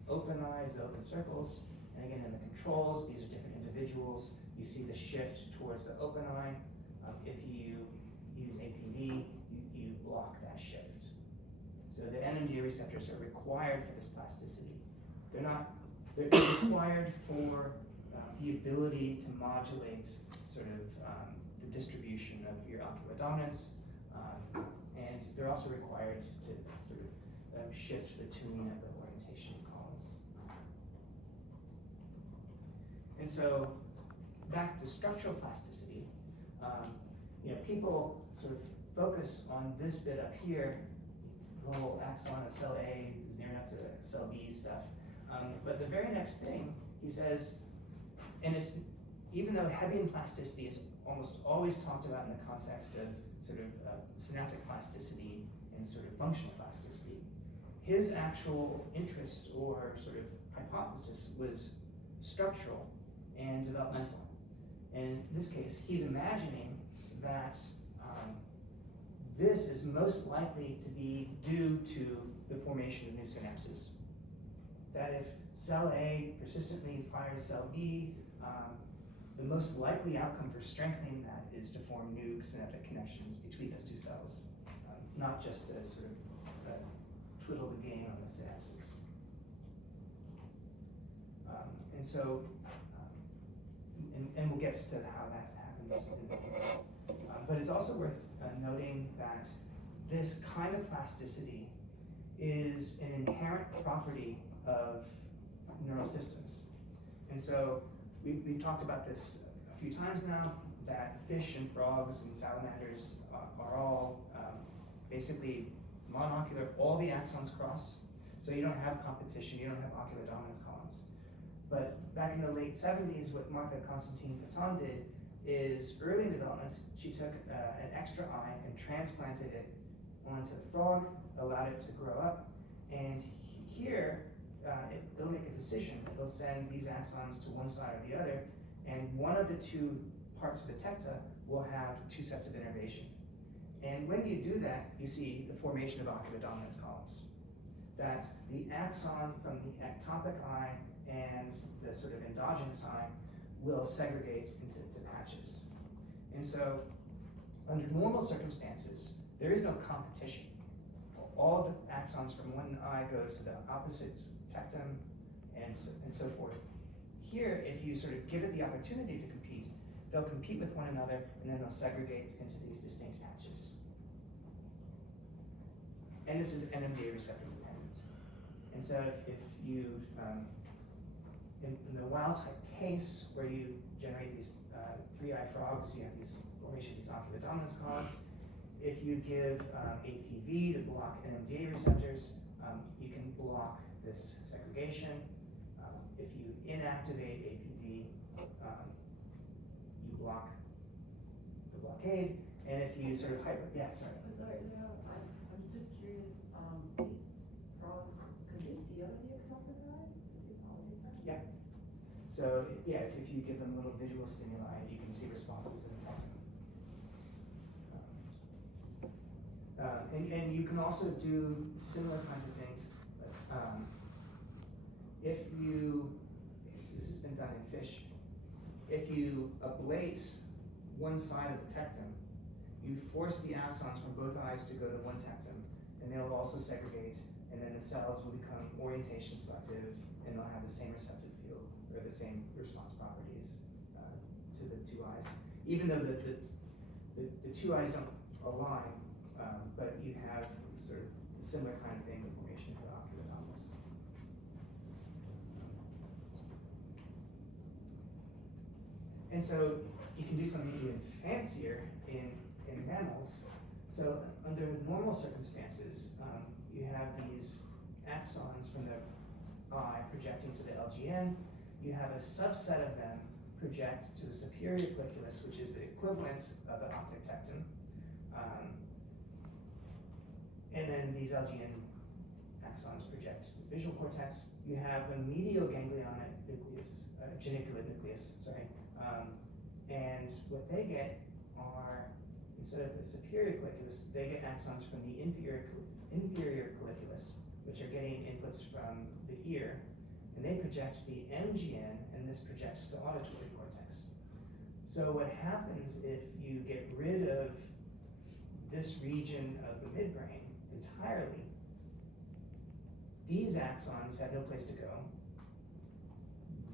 open eyes, the open circles, and again in the controls, these are different individuals. You see the shift towards the open eye. If you use APV, you block that shift. So the NMDA receptors are required for this plasticity. They're required for the ability to modulate sort of the distribution of your ocular dominance, and they're also required to sort of shift the tuning of the orientation columns. And so back to structural plasticity, people sort of focus on this bit up here, the little axon of cell A is near enough to cell B stuff. But the very next thing, he says, and it's, even though Hebbian plasticity is almost always talked about in the context of sort of synaptic plasticity and sort of functional plasticity, his actual interest or sort of hypothesis was structural and developmental. And in this case, he's imagining that this is most likely to be due to the formation of new synapses. That if cell A persistently fires cell B, the most likely outcome for strengthening that is to form new synaptic connections between those two cells, not just a sort of twiddle the game on the synapses. And so, and we'll get to how that happens. But it's also worth noting that this kind of plasticity is an inherent property of neural systems. And so we've talked about this a few times now, that fish and frogs and salamanders are all basically monocular, all the axons cross, so you don't have competition, you don't have ocular dominance columns. But back in the late 70s, what Martha Constantine-Paton did is, early in development, she took an extra eye and transplanted it onto the frog, allowed it to grow up, and here, it'll make a decision. It'll send these axons to one side or the other, and one of the two parts of the tecta will have two sets of innervation. And when you do that, you see the formation of ocular dominance columns. That the axon from the ectopic eye and the sort of endogenous eye will segregate into patches. And so, under normal circumstances, there is no competition. All of the axons from one eye goes to the opposite tectum and so forth. Here, if you sort of give it the opportunity to compete, they'll compete with one another and then they'll segregate into these distinct patches. And this is NMDA receptor dependent. And so if you, in the wild type case where you generate these three-eyed frogs, you have these formation of these ocular dominance columns. If you give APV to block NMDA receptors, you can block this segregation. If you inactivate APV, you block the blockade. And if you sort of yeah, sorry. Sorry, no, I'm just curious, these frogs, could they see out of the ectopic eye? Could they pollinate that? Yeah. So yeah, if you give them little visual stimuli, you can see responses in the tectum. And you can also do similar kinds of things. If you, this has been done in fish, if you ablate one side of the tectum, you force the axons from both eyes to go to one tectum, and they'll also segregate, and then the cells will become orientation selective, and they'll have the same receptive field, or the same response properties to the two eyes. Even though the two eyes don't align, but you have sort of a similar kind of thing, the formation of the ocular dominance. And so you can do something even fancier in mammals. So under normal circumstances, you have these axons from the eye projecting to the LGN. You have a subset of them project to the superior colliculus, which is the equivalent of the optic tectum. And then these LGN axons project to the visual cortex. You have a medial ganglionic nucleus, geniculate nucleus, sorry. And what they get are, instead of the superior colliculus, they get axons from the inferior colliculus, which are getting inputs from the ear, and they project the MGN, and this projects the auditory cortex. So what happens if you get rid of this region of the midbrain entirely, these axons have no place to go.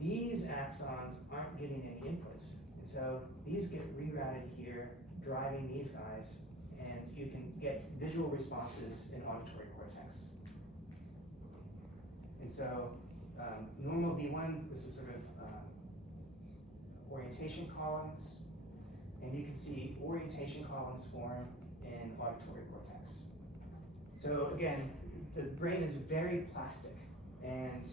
These axons aren't getting any inputs, and so these get rerouted here, driving these guys, and you can get visual responses in auditory cortex. And so normal V1, this is sort of orientation columns, and you can see orientation columns form in auditory cortex. So again, the brain is very plastic, and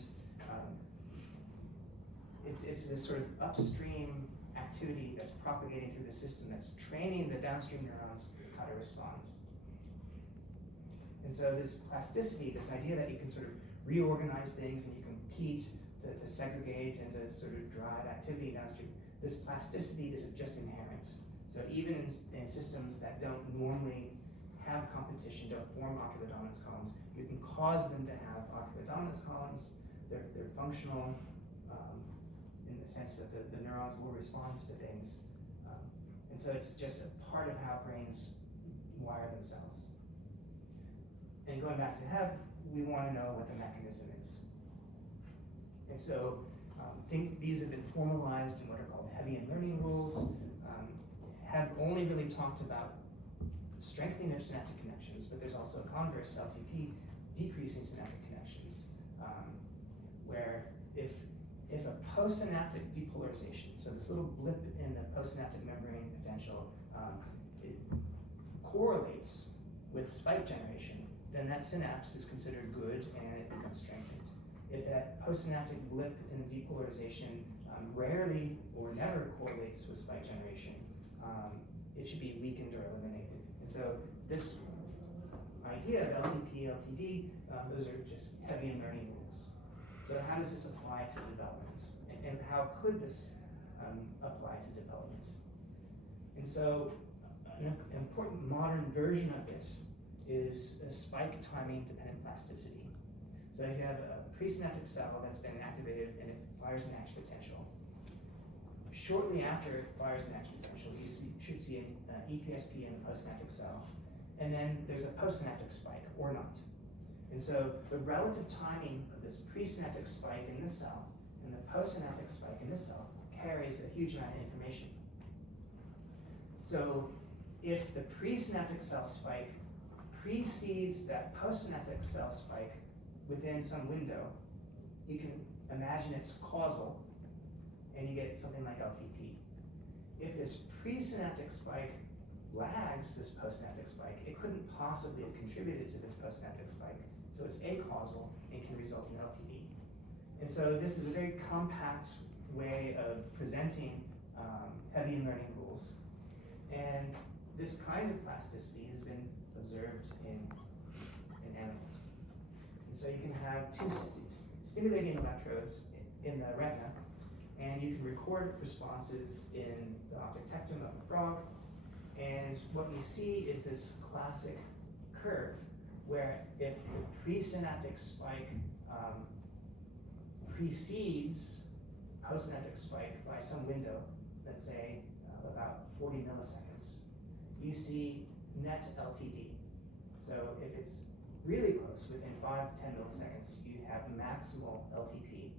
it's this sort of upstream activity that's propagating through the system that's training the downstream neurons how to respond. And so this plasticity, this idea that you can sort of reorganize things and you compete to segregate and to sort of drive activity downstream, this plasticity is just inherent. So even in systems that don't normally have competition, don't form ocular dominance columns, you can cause them to have ocular dominance columns. They're functional in the sense that the neurons will respond to things. And so it's just a part of how brains wire themselves. And going back to Hebb, we want to know what the mechanism is. And so these have been formalized in what are called Hebbian learning rules. Hebb only really talked about strengthening of synaptic connections, but there's also a converse to LTP, decreasing synaptic connections, where if a postsynaptic depolarization, so this little blip in the postsynaptic membrane potential, it correlates with spike generation, then that synapse is considered good and it becomes strengthened. If that postsynaptic blip in the depolarization rarely or never correlates with spike generation, it should be weakened or eliminated. And so this idea of LTP, LTD, those are just Hebbian learning rules. So how does this apply to development? And how could this apply to development? And so An important modern version of this is a spike timing dependent plasticity. So if you have a presynaptic cell that's been activated and it fires an action potential, shortly after it fires an action potential, you should see an EPSP in the postsynaptic cell, and then there's a postsynaptic spike, or not. And so the relative timing of this presynaptic spike in this cell and the postsynaptic spike in this cell carries a huge amount of information. So if the presynaptic cell spike precedes that postsynaptic cell spike within some window, you can imagine it's causal, and you get something like LTP. If this presynaptic spike lags this postsynaptic spike, it couldn't possibly have contributed to this postsynaptic spike, so it's acausal and can result in LTP. And so this is a very compact way of presenting Hebbian learning rules. And this kind of plasticity has been observed in animals. And so you can have two stimulating electrodes in the retina, and you can record responses in the optic tectum of the frog. And what you see is this classic curve where if the presynaptic spike precedes postsynaptic spike by some window, let's say about 40 milliseconds, you see net LTD. So if it's really close, within 5 to 10 milliseconds, you have maximal LTP,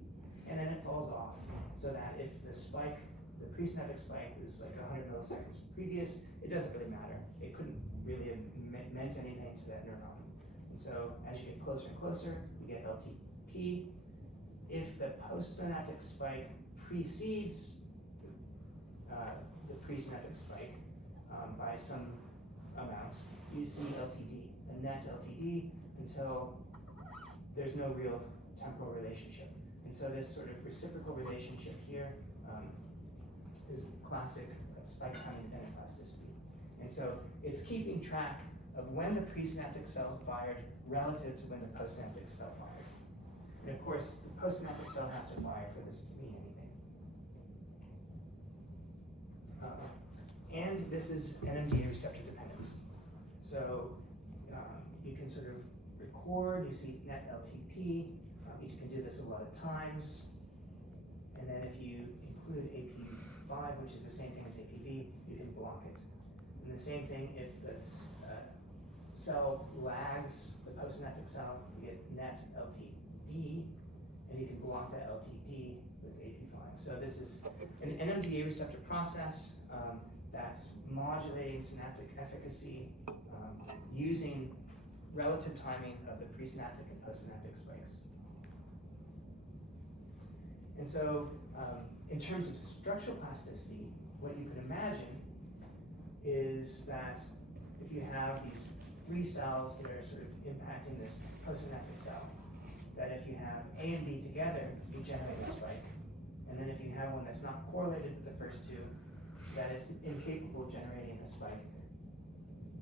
and then it falls off, so that if the spike, the presynaptic spike is like 100 milliseconds previous, it doesn't really matter. It couldn't really have meant anything to that neuron. And so as you get closer and closer, you get LTP. If the postsynaptic spike precedes the presynaptic spike by some amount, you see LTD, and that's LTD until there's no real temporal relationship. And so this sort of reciprocal relationship here is classic spike timing dependent plasticity. And so it's keeping track of when the presynaptic cell fired relative to when the postsynaptic cell fired. And of course, the postsynaptic cell has to fire for this to mean anything. And this is NMDA receptor dependent. So you can sort of record, you see net LTP, you can do this a lot of times. And then if you include AP5, which is the same thing as APV, you can block it. And the same thing if the cell lags the postsynaptic cell, you get net LTD, and you can block that LTD with AP5. So this is an NMDA receptor process that's modulating synaptic efficacy using relative timing of the presynaptic and postsynaptic spikes. And so in terms of structural plasticity, what you could imagine is that if you have these 3 cells that are sort of impacting this postsynaptic cell, that if you have A and B together, you generate a spike. And then if you have one that's not correlated with the first 2, that is incapable of generating a spike,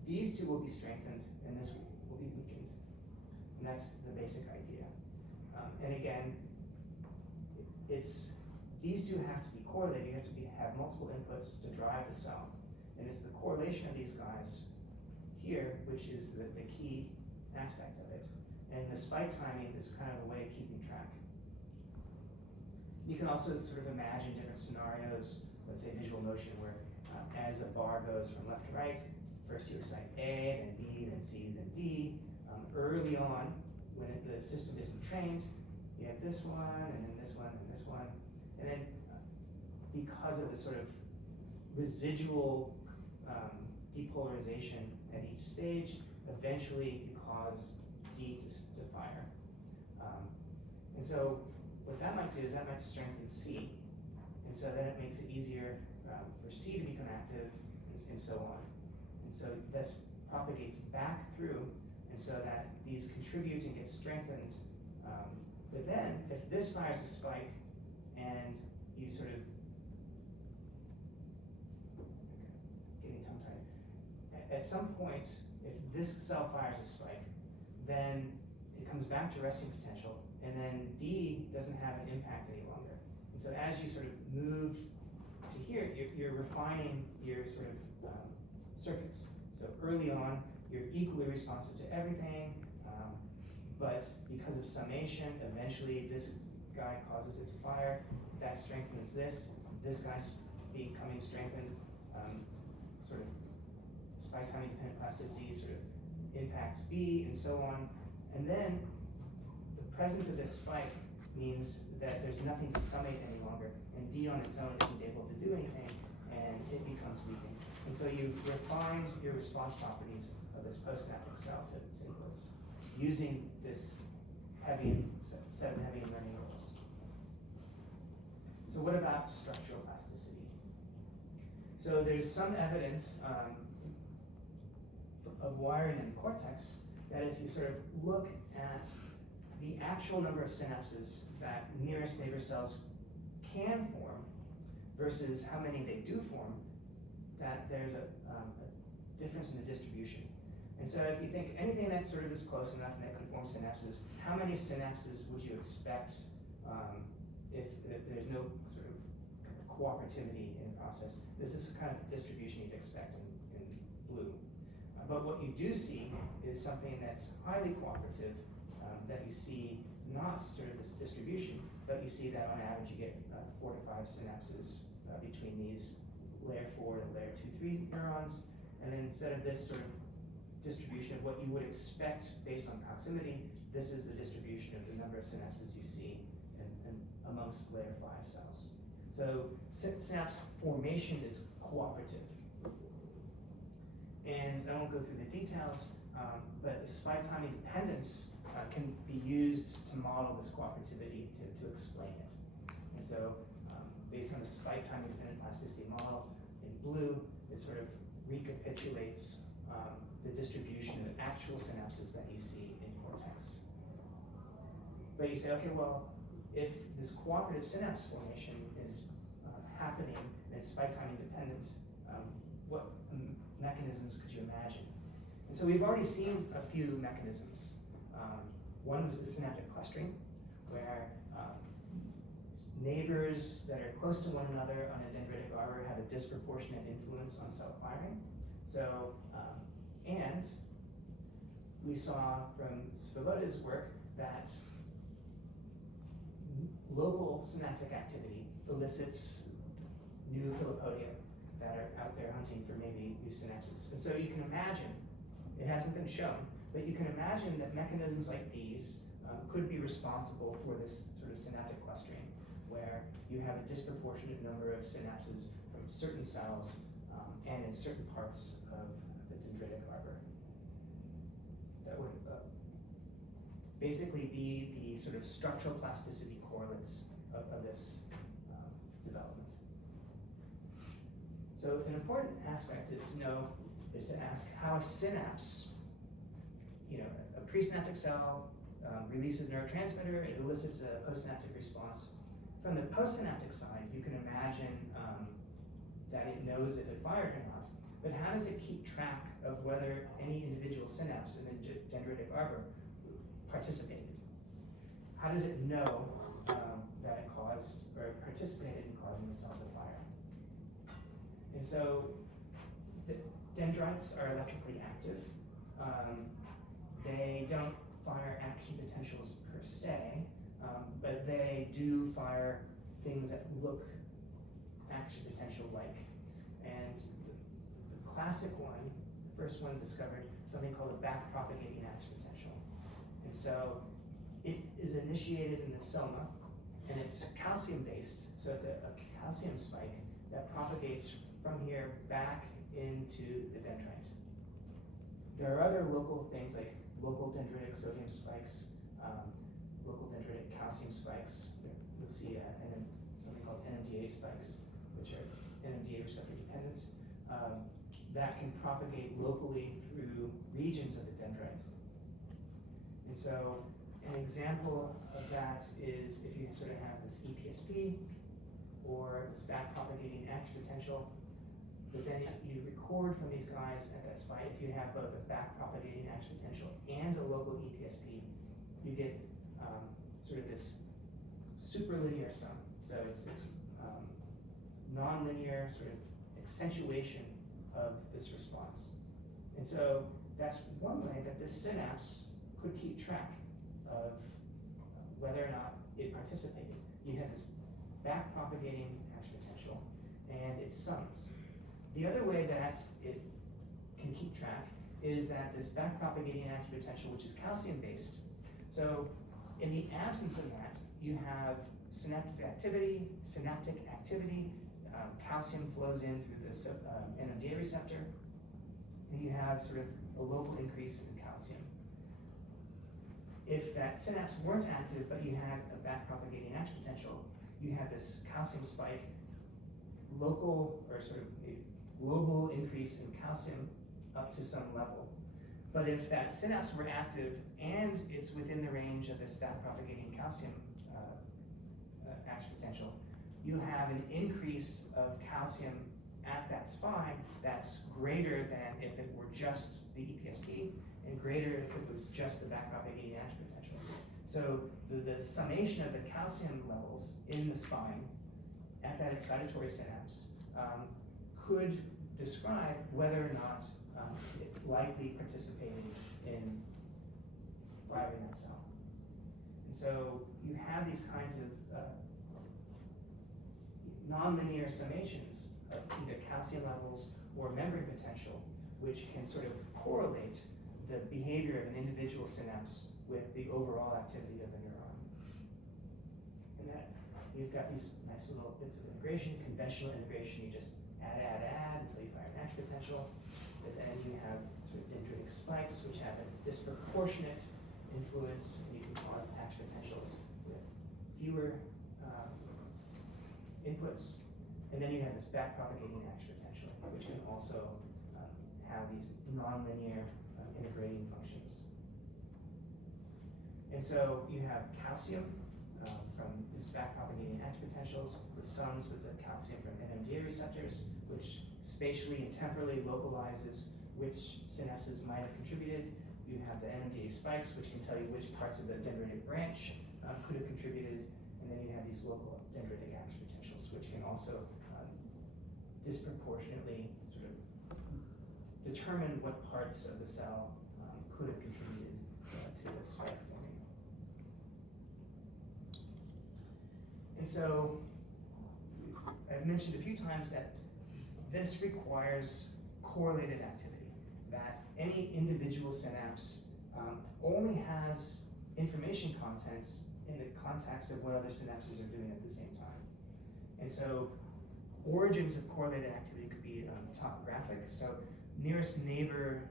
these 2 will be strengthened and this will be weakened. And that's the basic idea. And again, these 2 have to be correlated. You have to have multiple inputs to drive the cell. And it's the correlation of these guys here, which is the key aspect of it. And the spike timing is kind of a way of keeping track. You can also sort of imagine different scenarios, let's say visual motion, where as a bar goes from left to right, first you excite A, then B, then C, then D. Early on, when the system isn't trained, you have this one, and then this one, and this one. And then because of the sort of residual depolarization at each stage, eventually you cause D to fire. And so what that might do is that might strengthen C. And so then it makes it easier for C to become active, and so on. And so this propagates back through, and so that these contribute and get strengthened. But then, if this fires a spike, and you sort of, getting tongue-tied, at some point, if this cell fires a spike, then it comes back to resting potential, and then D doesn't have an impact any longer. And so as you sort of move to here, you're refining your sort of circuits. So early on, you're equally responsive to everything, but because of summation, eventually this guy causes it to fire, that strengthens this guy's becoming strengthened, sort of spike timing dependent plasticity sort of impacts B, and so on. And then the presence of this spike means that there's nothing to summate any longer, and D on its own isn't able to do anything, and it becomes weakened. And so you've refined your response properties of this postsynaptic cell to its inputs using this set of Hebbian learning rules. So what about structural plasticity? So there's some evidence of wiring in the cortex that if you sort of look at the actual number of synapses that nearest neighbor cells can form versus how many they do form, that there's a difference in the distribution. And so if you think anything that sort of is close enough and that can form synapses, how many synapses would you expect if there's no sort of cooperativity in the process? This is the kind of distribution you'd expect in blue. But what you do see is something that's highly cooperative, that you see not sort of this distribution, but you see that on average you get 4 to 5 synapses between these layer 4 and layer 2-3 neurons. And then instead of this sort of distribution of what you would expect based on proximity, this is the distribution of the number of synapses you see in amongst layer 5 cells. So synapse formation is cooperative. And I won't go through the details, but the spike timing dependence can be used to model this cooperativity to explain it. And so based on the spike timing dependent plasticity model in blue, it sort of recapitulates the distribution of actual synapses that you see in cortex. But you say, okay, well, if this cooperative synapse formation is happening and it's spike timing dependent, what mechanisms could you imagine? And so we've already seen a few mechanisms. One was the synaptic clustering, where neighbors that are close to one another on a dendritic arbor have a disproportionate influence on cell firing. So, and we saw from Svoboda's work that local synaptic activity elicits new philopodia that are out there hunting for maybe new synapses. And so you can imagine, it hasn't been shown, but you can imagine that mechanisms like these could be responsible for this sort of synaptic clustering, where you have a disproportionate number of synapses from certain cells and in certain parts of the dendritic arbor. That would basically be the sort of structural plasticity correlates of this development. So an important aspect is to ask how a synapse, a presynaptic cell releases a neurotransmitter, it elicits a postsynaptic response. From the postsynaptic side, you can imagine that it knows if it fired or not, but how does it keep track of whether any individual synapse in the dendritic arbor participated? How does it know that it caused or participated in causing the cell to fire? And so the dendrites are electrically active. They don't fire action potentials per se, but they do fire things that look action potential like. And the classic one, the first one discovered something called a back-propagating action potential. And so it is initiated in the soma, and it's calcium-based, so it's a calcium spike that propagates from here back into the dendrite. There are other local things like local dendritic sodium spikes, local dendritic calcium spikes. You'll see something called NMDA spikes, which are NMDA receptor dependent, that can propagate locally through regions of the dendrite. And so an example of that is if you sort of have this EPSP or this back propagating action potential, but then you record from these guys at that spike, if you have both a back propagating action potential and a local EPSP, you get sort of this superlinear sum. So it's nonlinear sort of accentuation of this response. And so that's one way that this synapse could keep track of whether or not it participated. You have this back propagating action potential and it sums. The other way that it can keep track is that this back propagating action potential, which is calcium based. So in the absence of that, you have synaptic activity, calcium flows in through the NMDA receptor, and you have sort of a local increase in calcium. If that synapse weren't active, but you had a back propagating action potential, you had this calcium spike, local or sort of a global increase in calcium up to some level. But if that synapse were active and it's within the range of this back propagating calcium action potential, you have an increase of calcium at that spine that's greater than if it were just the EPSP and greater if it was just the back propagating action potential. So the summation of the calcium levels in the spine at that excitatory synapse could describe whether or not it likely participated in firing that cell. And so you have these kinds of nonlinear summations of either calcium levels or membrane potential, which can sort of correlate the behavior of an individual synapse with the overall activity of the neuron. And that you've got these nice little bits of integration. Conventional integration, you just add until you fire an action potential. But then you have sort of dendritic spikes, which have a disproportionate influence, and you can cause action potentials with fewer inputs. And then you have this back propagating action potential, which can also have these nonlinear integrating functions. And so you have calcium from these back propagating action potentials, which sums with the calcium from NMDA receptors, which spatially and temporally localizes which synapses might have contributed. You have the NMDA spikes, which can tell you which parts of the dendritic branch could have contributed. And then you have these local dendritic action potentials, which can also disproportionately sort of determine what parts of the cell could have contributed to the spike forming. And so I've mentioned a few times that this requires correlated activity, that any individual synapse only has information content in the context of what other synapses are doing at the same time. And so origins of correlated activity could be topographic. So nearest neighbor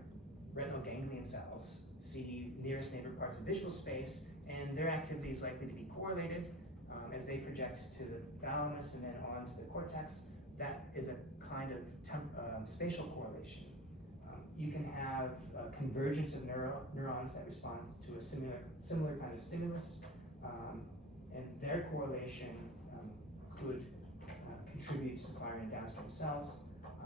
retinal ganglion cells see nearest neighbor parts of visual space, and their activity is likely to be correlated as they project to the thalamus and then on to the cortex. That is a kind of spatial correlation. You can have convergence of neurons that respond to a similar kind of stimulus, and their correlation could contribute to firing downstream cells.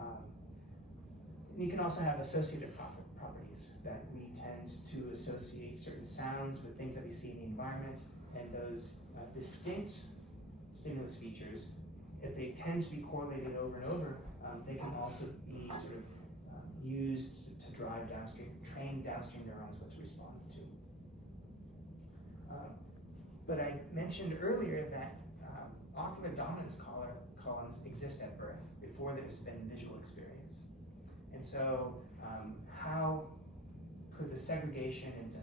And you can also have associative properties that we tend to associate certain sounds with things that we see in the environment, and those distinct stimulus features, if they tend to be correlated over and over, they can also be sort of used to drive train downstream neurons what to respond to. But I mentioned earlier that ocular dominance columns exist at birth before there's been visual experience. And so how could the segregation into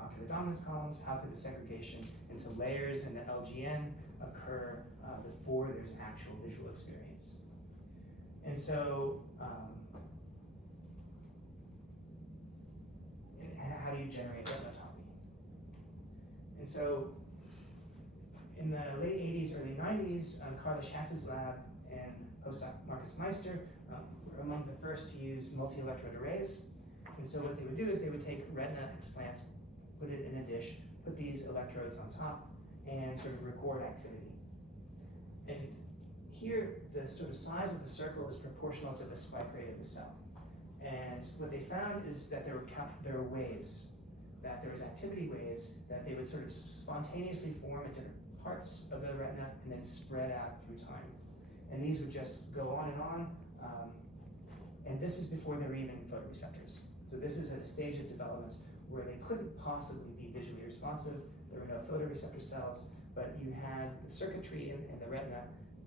ocular dominance columns, how could the segregation into layers in the LGN occur before there's actual visual experience? And so how do you generate retinotopy? And so in the late 80s, early 90s, Carla Schatz's lab and postdoc Marcus Meister were among the first to use multi-electrode arrays. And so what they would do is they would take retina explants, put it in a dish, put these electrodes on top, and sort of record activity. And here, the sort of size of the circle is proportional to the spike rate of the cell. And what they found is that there were waves, that there was activity waves, that they would sort of spontaneously form at different parts of the retina and then spread out through time. And these would just go on, And this is before there were even photoreceptors. So this is at a stage of development where they couldn't possibly be visually responsive. There were no photoreceptor cells, but you had the circuitry in the retina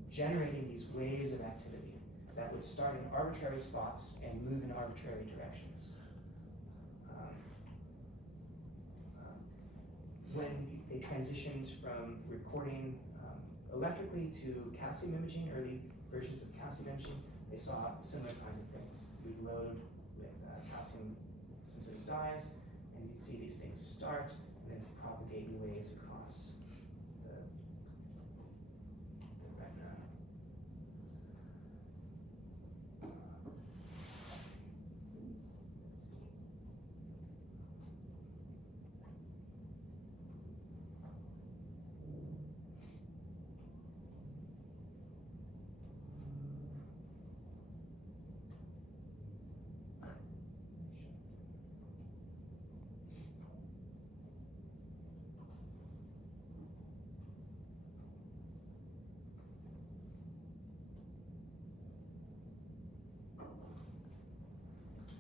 generating these waves of activity that would start in arbitrary spots and move in arbitrary directions. When they transitioned from recording electrically to calcium imaging, early versions of calcium imaging, they saw similar kinds of things. You'd load with calcium sensitive dyes, and you'd see these things start and then propagate in waves across the retina. Let's see.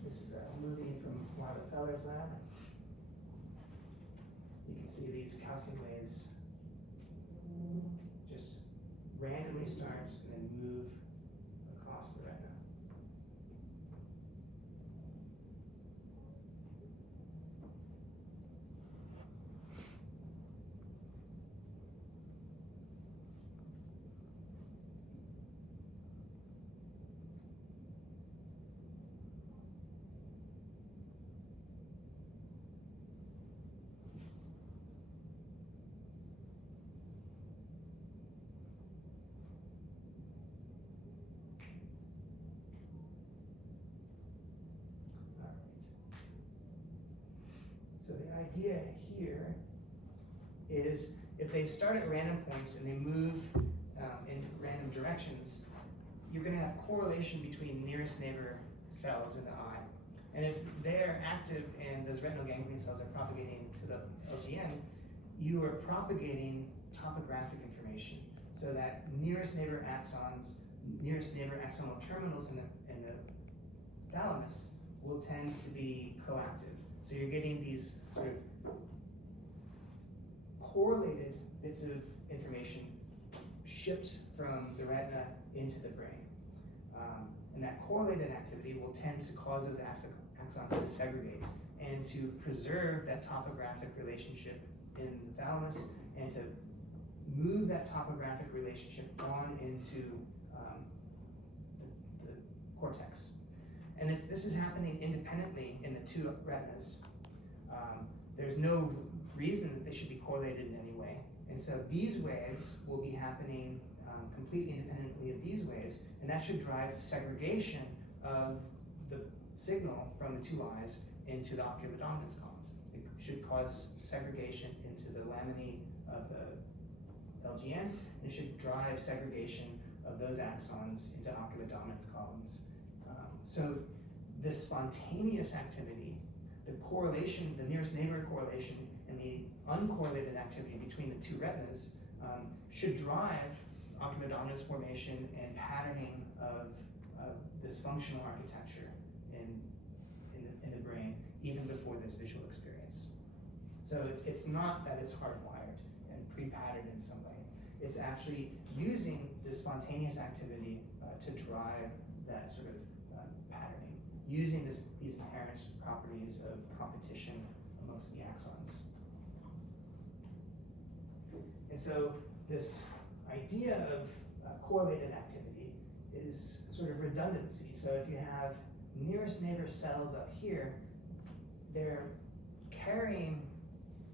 This is a movie from Robert Feller's lab. You can see these calcium waves just randomly start and then move across the retina. So the idea here is if they start at random points and they move in random directions, you're going to have correlation between nearest neighbor cells in the eye. And if they're active and those retinal ganglion cells are propagating to the LGN, you are propagating topographic information so that nearest neighbor axons, nearest neighbor axonal terminals in the thalamus will tend to be coactive. So you're getting these sort of correlated bits of information shipped from the retina into the brain. And that correlated activity will tend to cause those axons to segregate and to preserve that topographic relationship in the thalamus and to move that topographic relationship on into the cortex. And if this is happening independently in the two retinas, there's no reason that they should be correlated in any way. And so these waves will be happening completely independently of these waves, and that should drive segregation of the signal from the two eyes into the ocular dominance columns. It should cause segregation into the laminae of the LGN, and it should drive segregation of those axons into ocular dominance columns. So this spontaneous activity, the correlation, the nearest neighbor correlation, and the uncorrelated activity between the two retinas should drive ocular dominance formation and patterning of this functional architecture in the brain even before there's visual experience. So it's not that it's hardwired and pre-patterned in some way. It's actually using this spontaneous activity to drive that sort of patterning, using these inherent properties of competition amongst the axons. And so this idea of correlated activity is sort of redundancy. So if you have nearest neighbor cells up here, they're carrying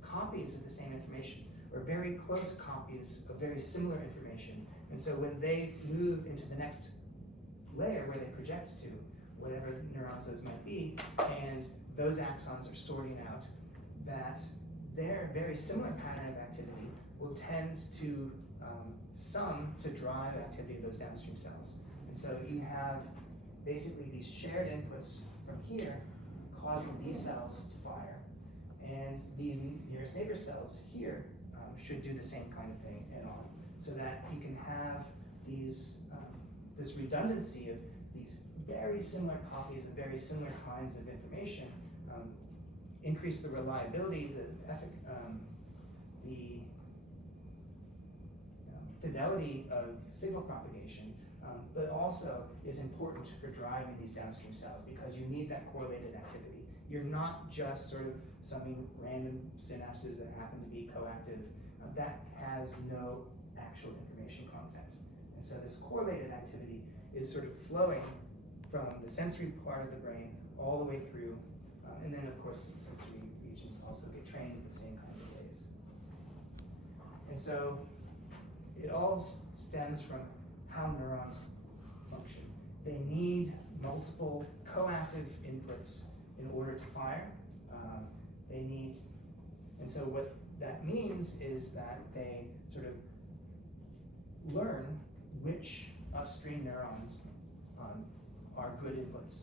copies of the same information, or very close copies of very similar information. And so when they move into the next layer where they project to, whatever neurons those might be, and those axons are sorting out, that their very similar pattern of activity will tend to sum to drive activity of those downstream cells. And so you have basically these shared inputs from here causing these cells to fire, and these nearest neighbor cells here should do the same kind of thing and on, so that you can have these this redundancy of these very similar copies of very similar kinds of information, increase the reliability, the fidelity of signal propagation, but also is important for driving these downstream cells because you need that correlated activity. You're not just sort of summing random synapses that happen to be coactive. That has no actual information content. And so this correlated activity is sort of flowing from the sensory part of the brain all the way through, and then of course sensory regions also get trained in the same kinds of ways. And so it all stems from how neurons function. They need multiple coactive inputs in order to fire. And so what that means is that they sort of learn which upstream neurons are good inputs.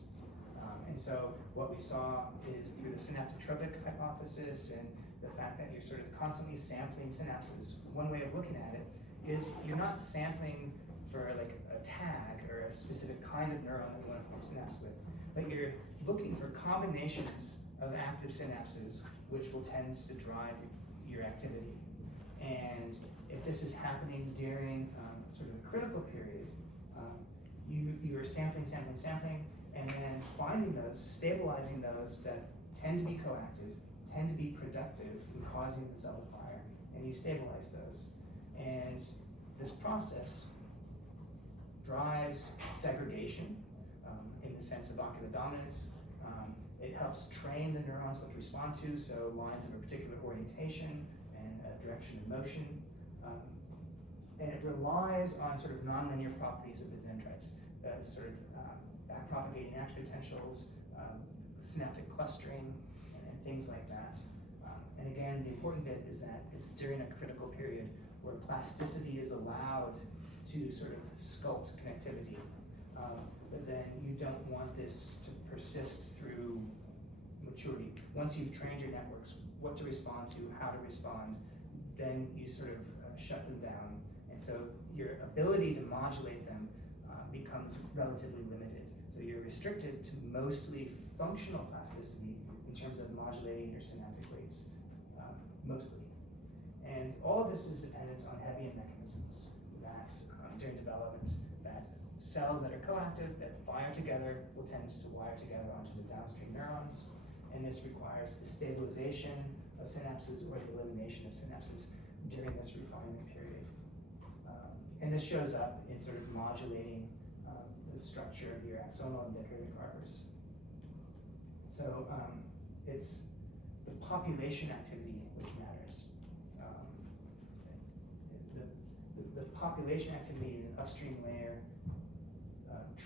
And so what we saw is through the synaptotropic hypothesis and the fact that you're sort of constantly sampling synapses, one way of looking at it is you're not sampling for like a tag or a specific kind of neuron that you want to form synapse with, but you're looking for combinations of active synapses which will tend to drive your activity. And if this is happening during sort of a critical period, you are sampling, and then finding those, stabilizing those that tend to be coactive, tend to be productive in causing the cell to fire, and you stabilize those. And this process drives segregation in the sense of ocular dominance. It helps train the neurons what to respond to, so lines of a particular orientation and direction of motion. And it relies on sort of nonlinear properties of the dendrites, sort of back-propagating action potentials, synaptic clustering, and things like that. And again, the important bit is that it's during a critical period where plasticity is allowed to sort of sculpt connectivity. But then you don't want this to persist through maturity. Once you've trained your networks what to respond to, how to respond, then you sort of shut them down. And so your ability to modulate them becomes relatively limited. So you're restricted to mostly functional plasticity in terms of modulating your synaptic rates, mostly. And all of this is dependent on Hebbian mechanisms that during development, that cells that are coactive, that fire together, will tend to wire together onto the downstream neurons. And this requires the stabilization of synapses or the elimination of synapses during this refinement period. And this shows up in sort of modulating the structure of your axonal and dendritic arbors. So it's the population activity which matters. The population activity in an upstream layer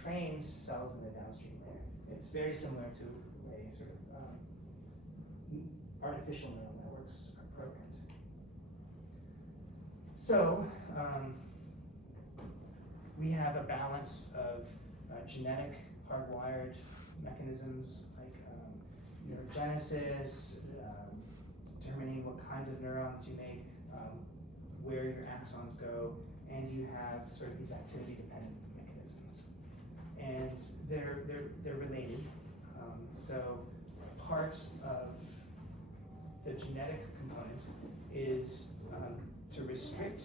trains cells in the downstream layer. It's very similar to the way sort of artificial neural networks are programmed. So we have a balance of genetic hardwired mechanisms like neurogenesis, determining what kinds of neurons you make, where your axons go, and you have sort of these activity-dependent mechanisms. And they're related. So part of the genetic component is to restrict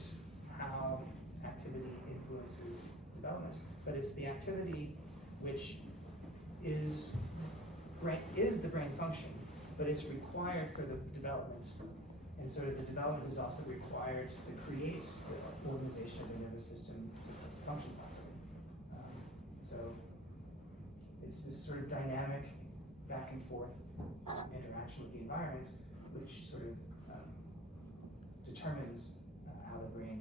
how activity influences development, but it's the activity which is the brain function, but it's required for the development. And so the development is also required to create the organization of the nervous system to function properly. So it's this sort of dynamic back and forth interaction with the environment, which sort of determines how the brain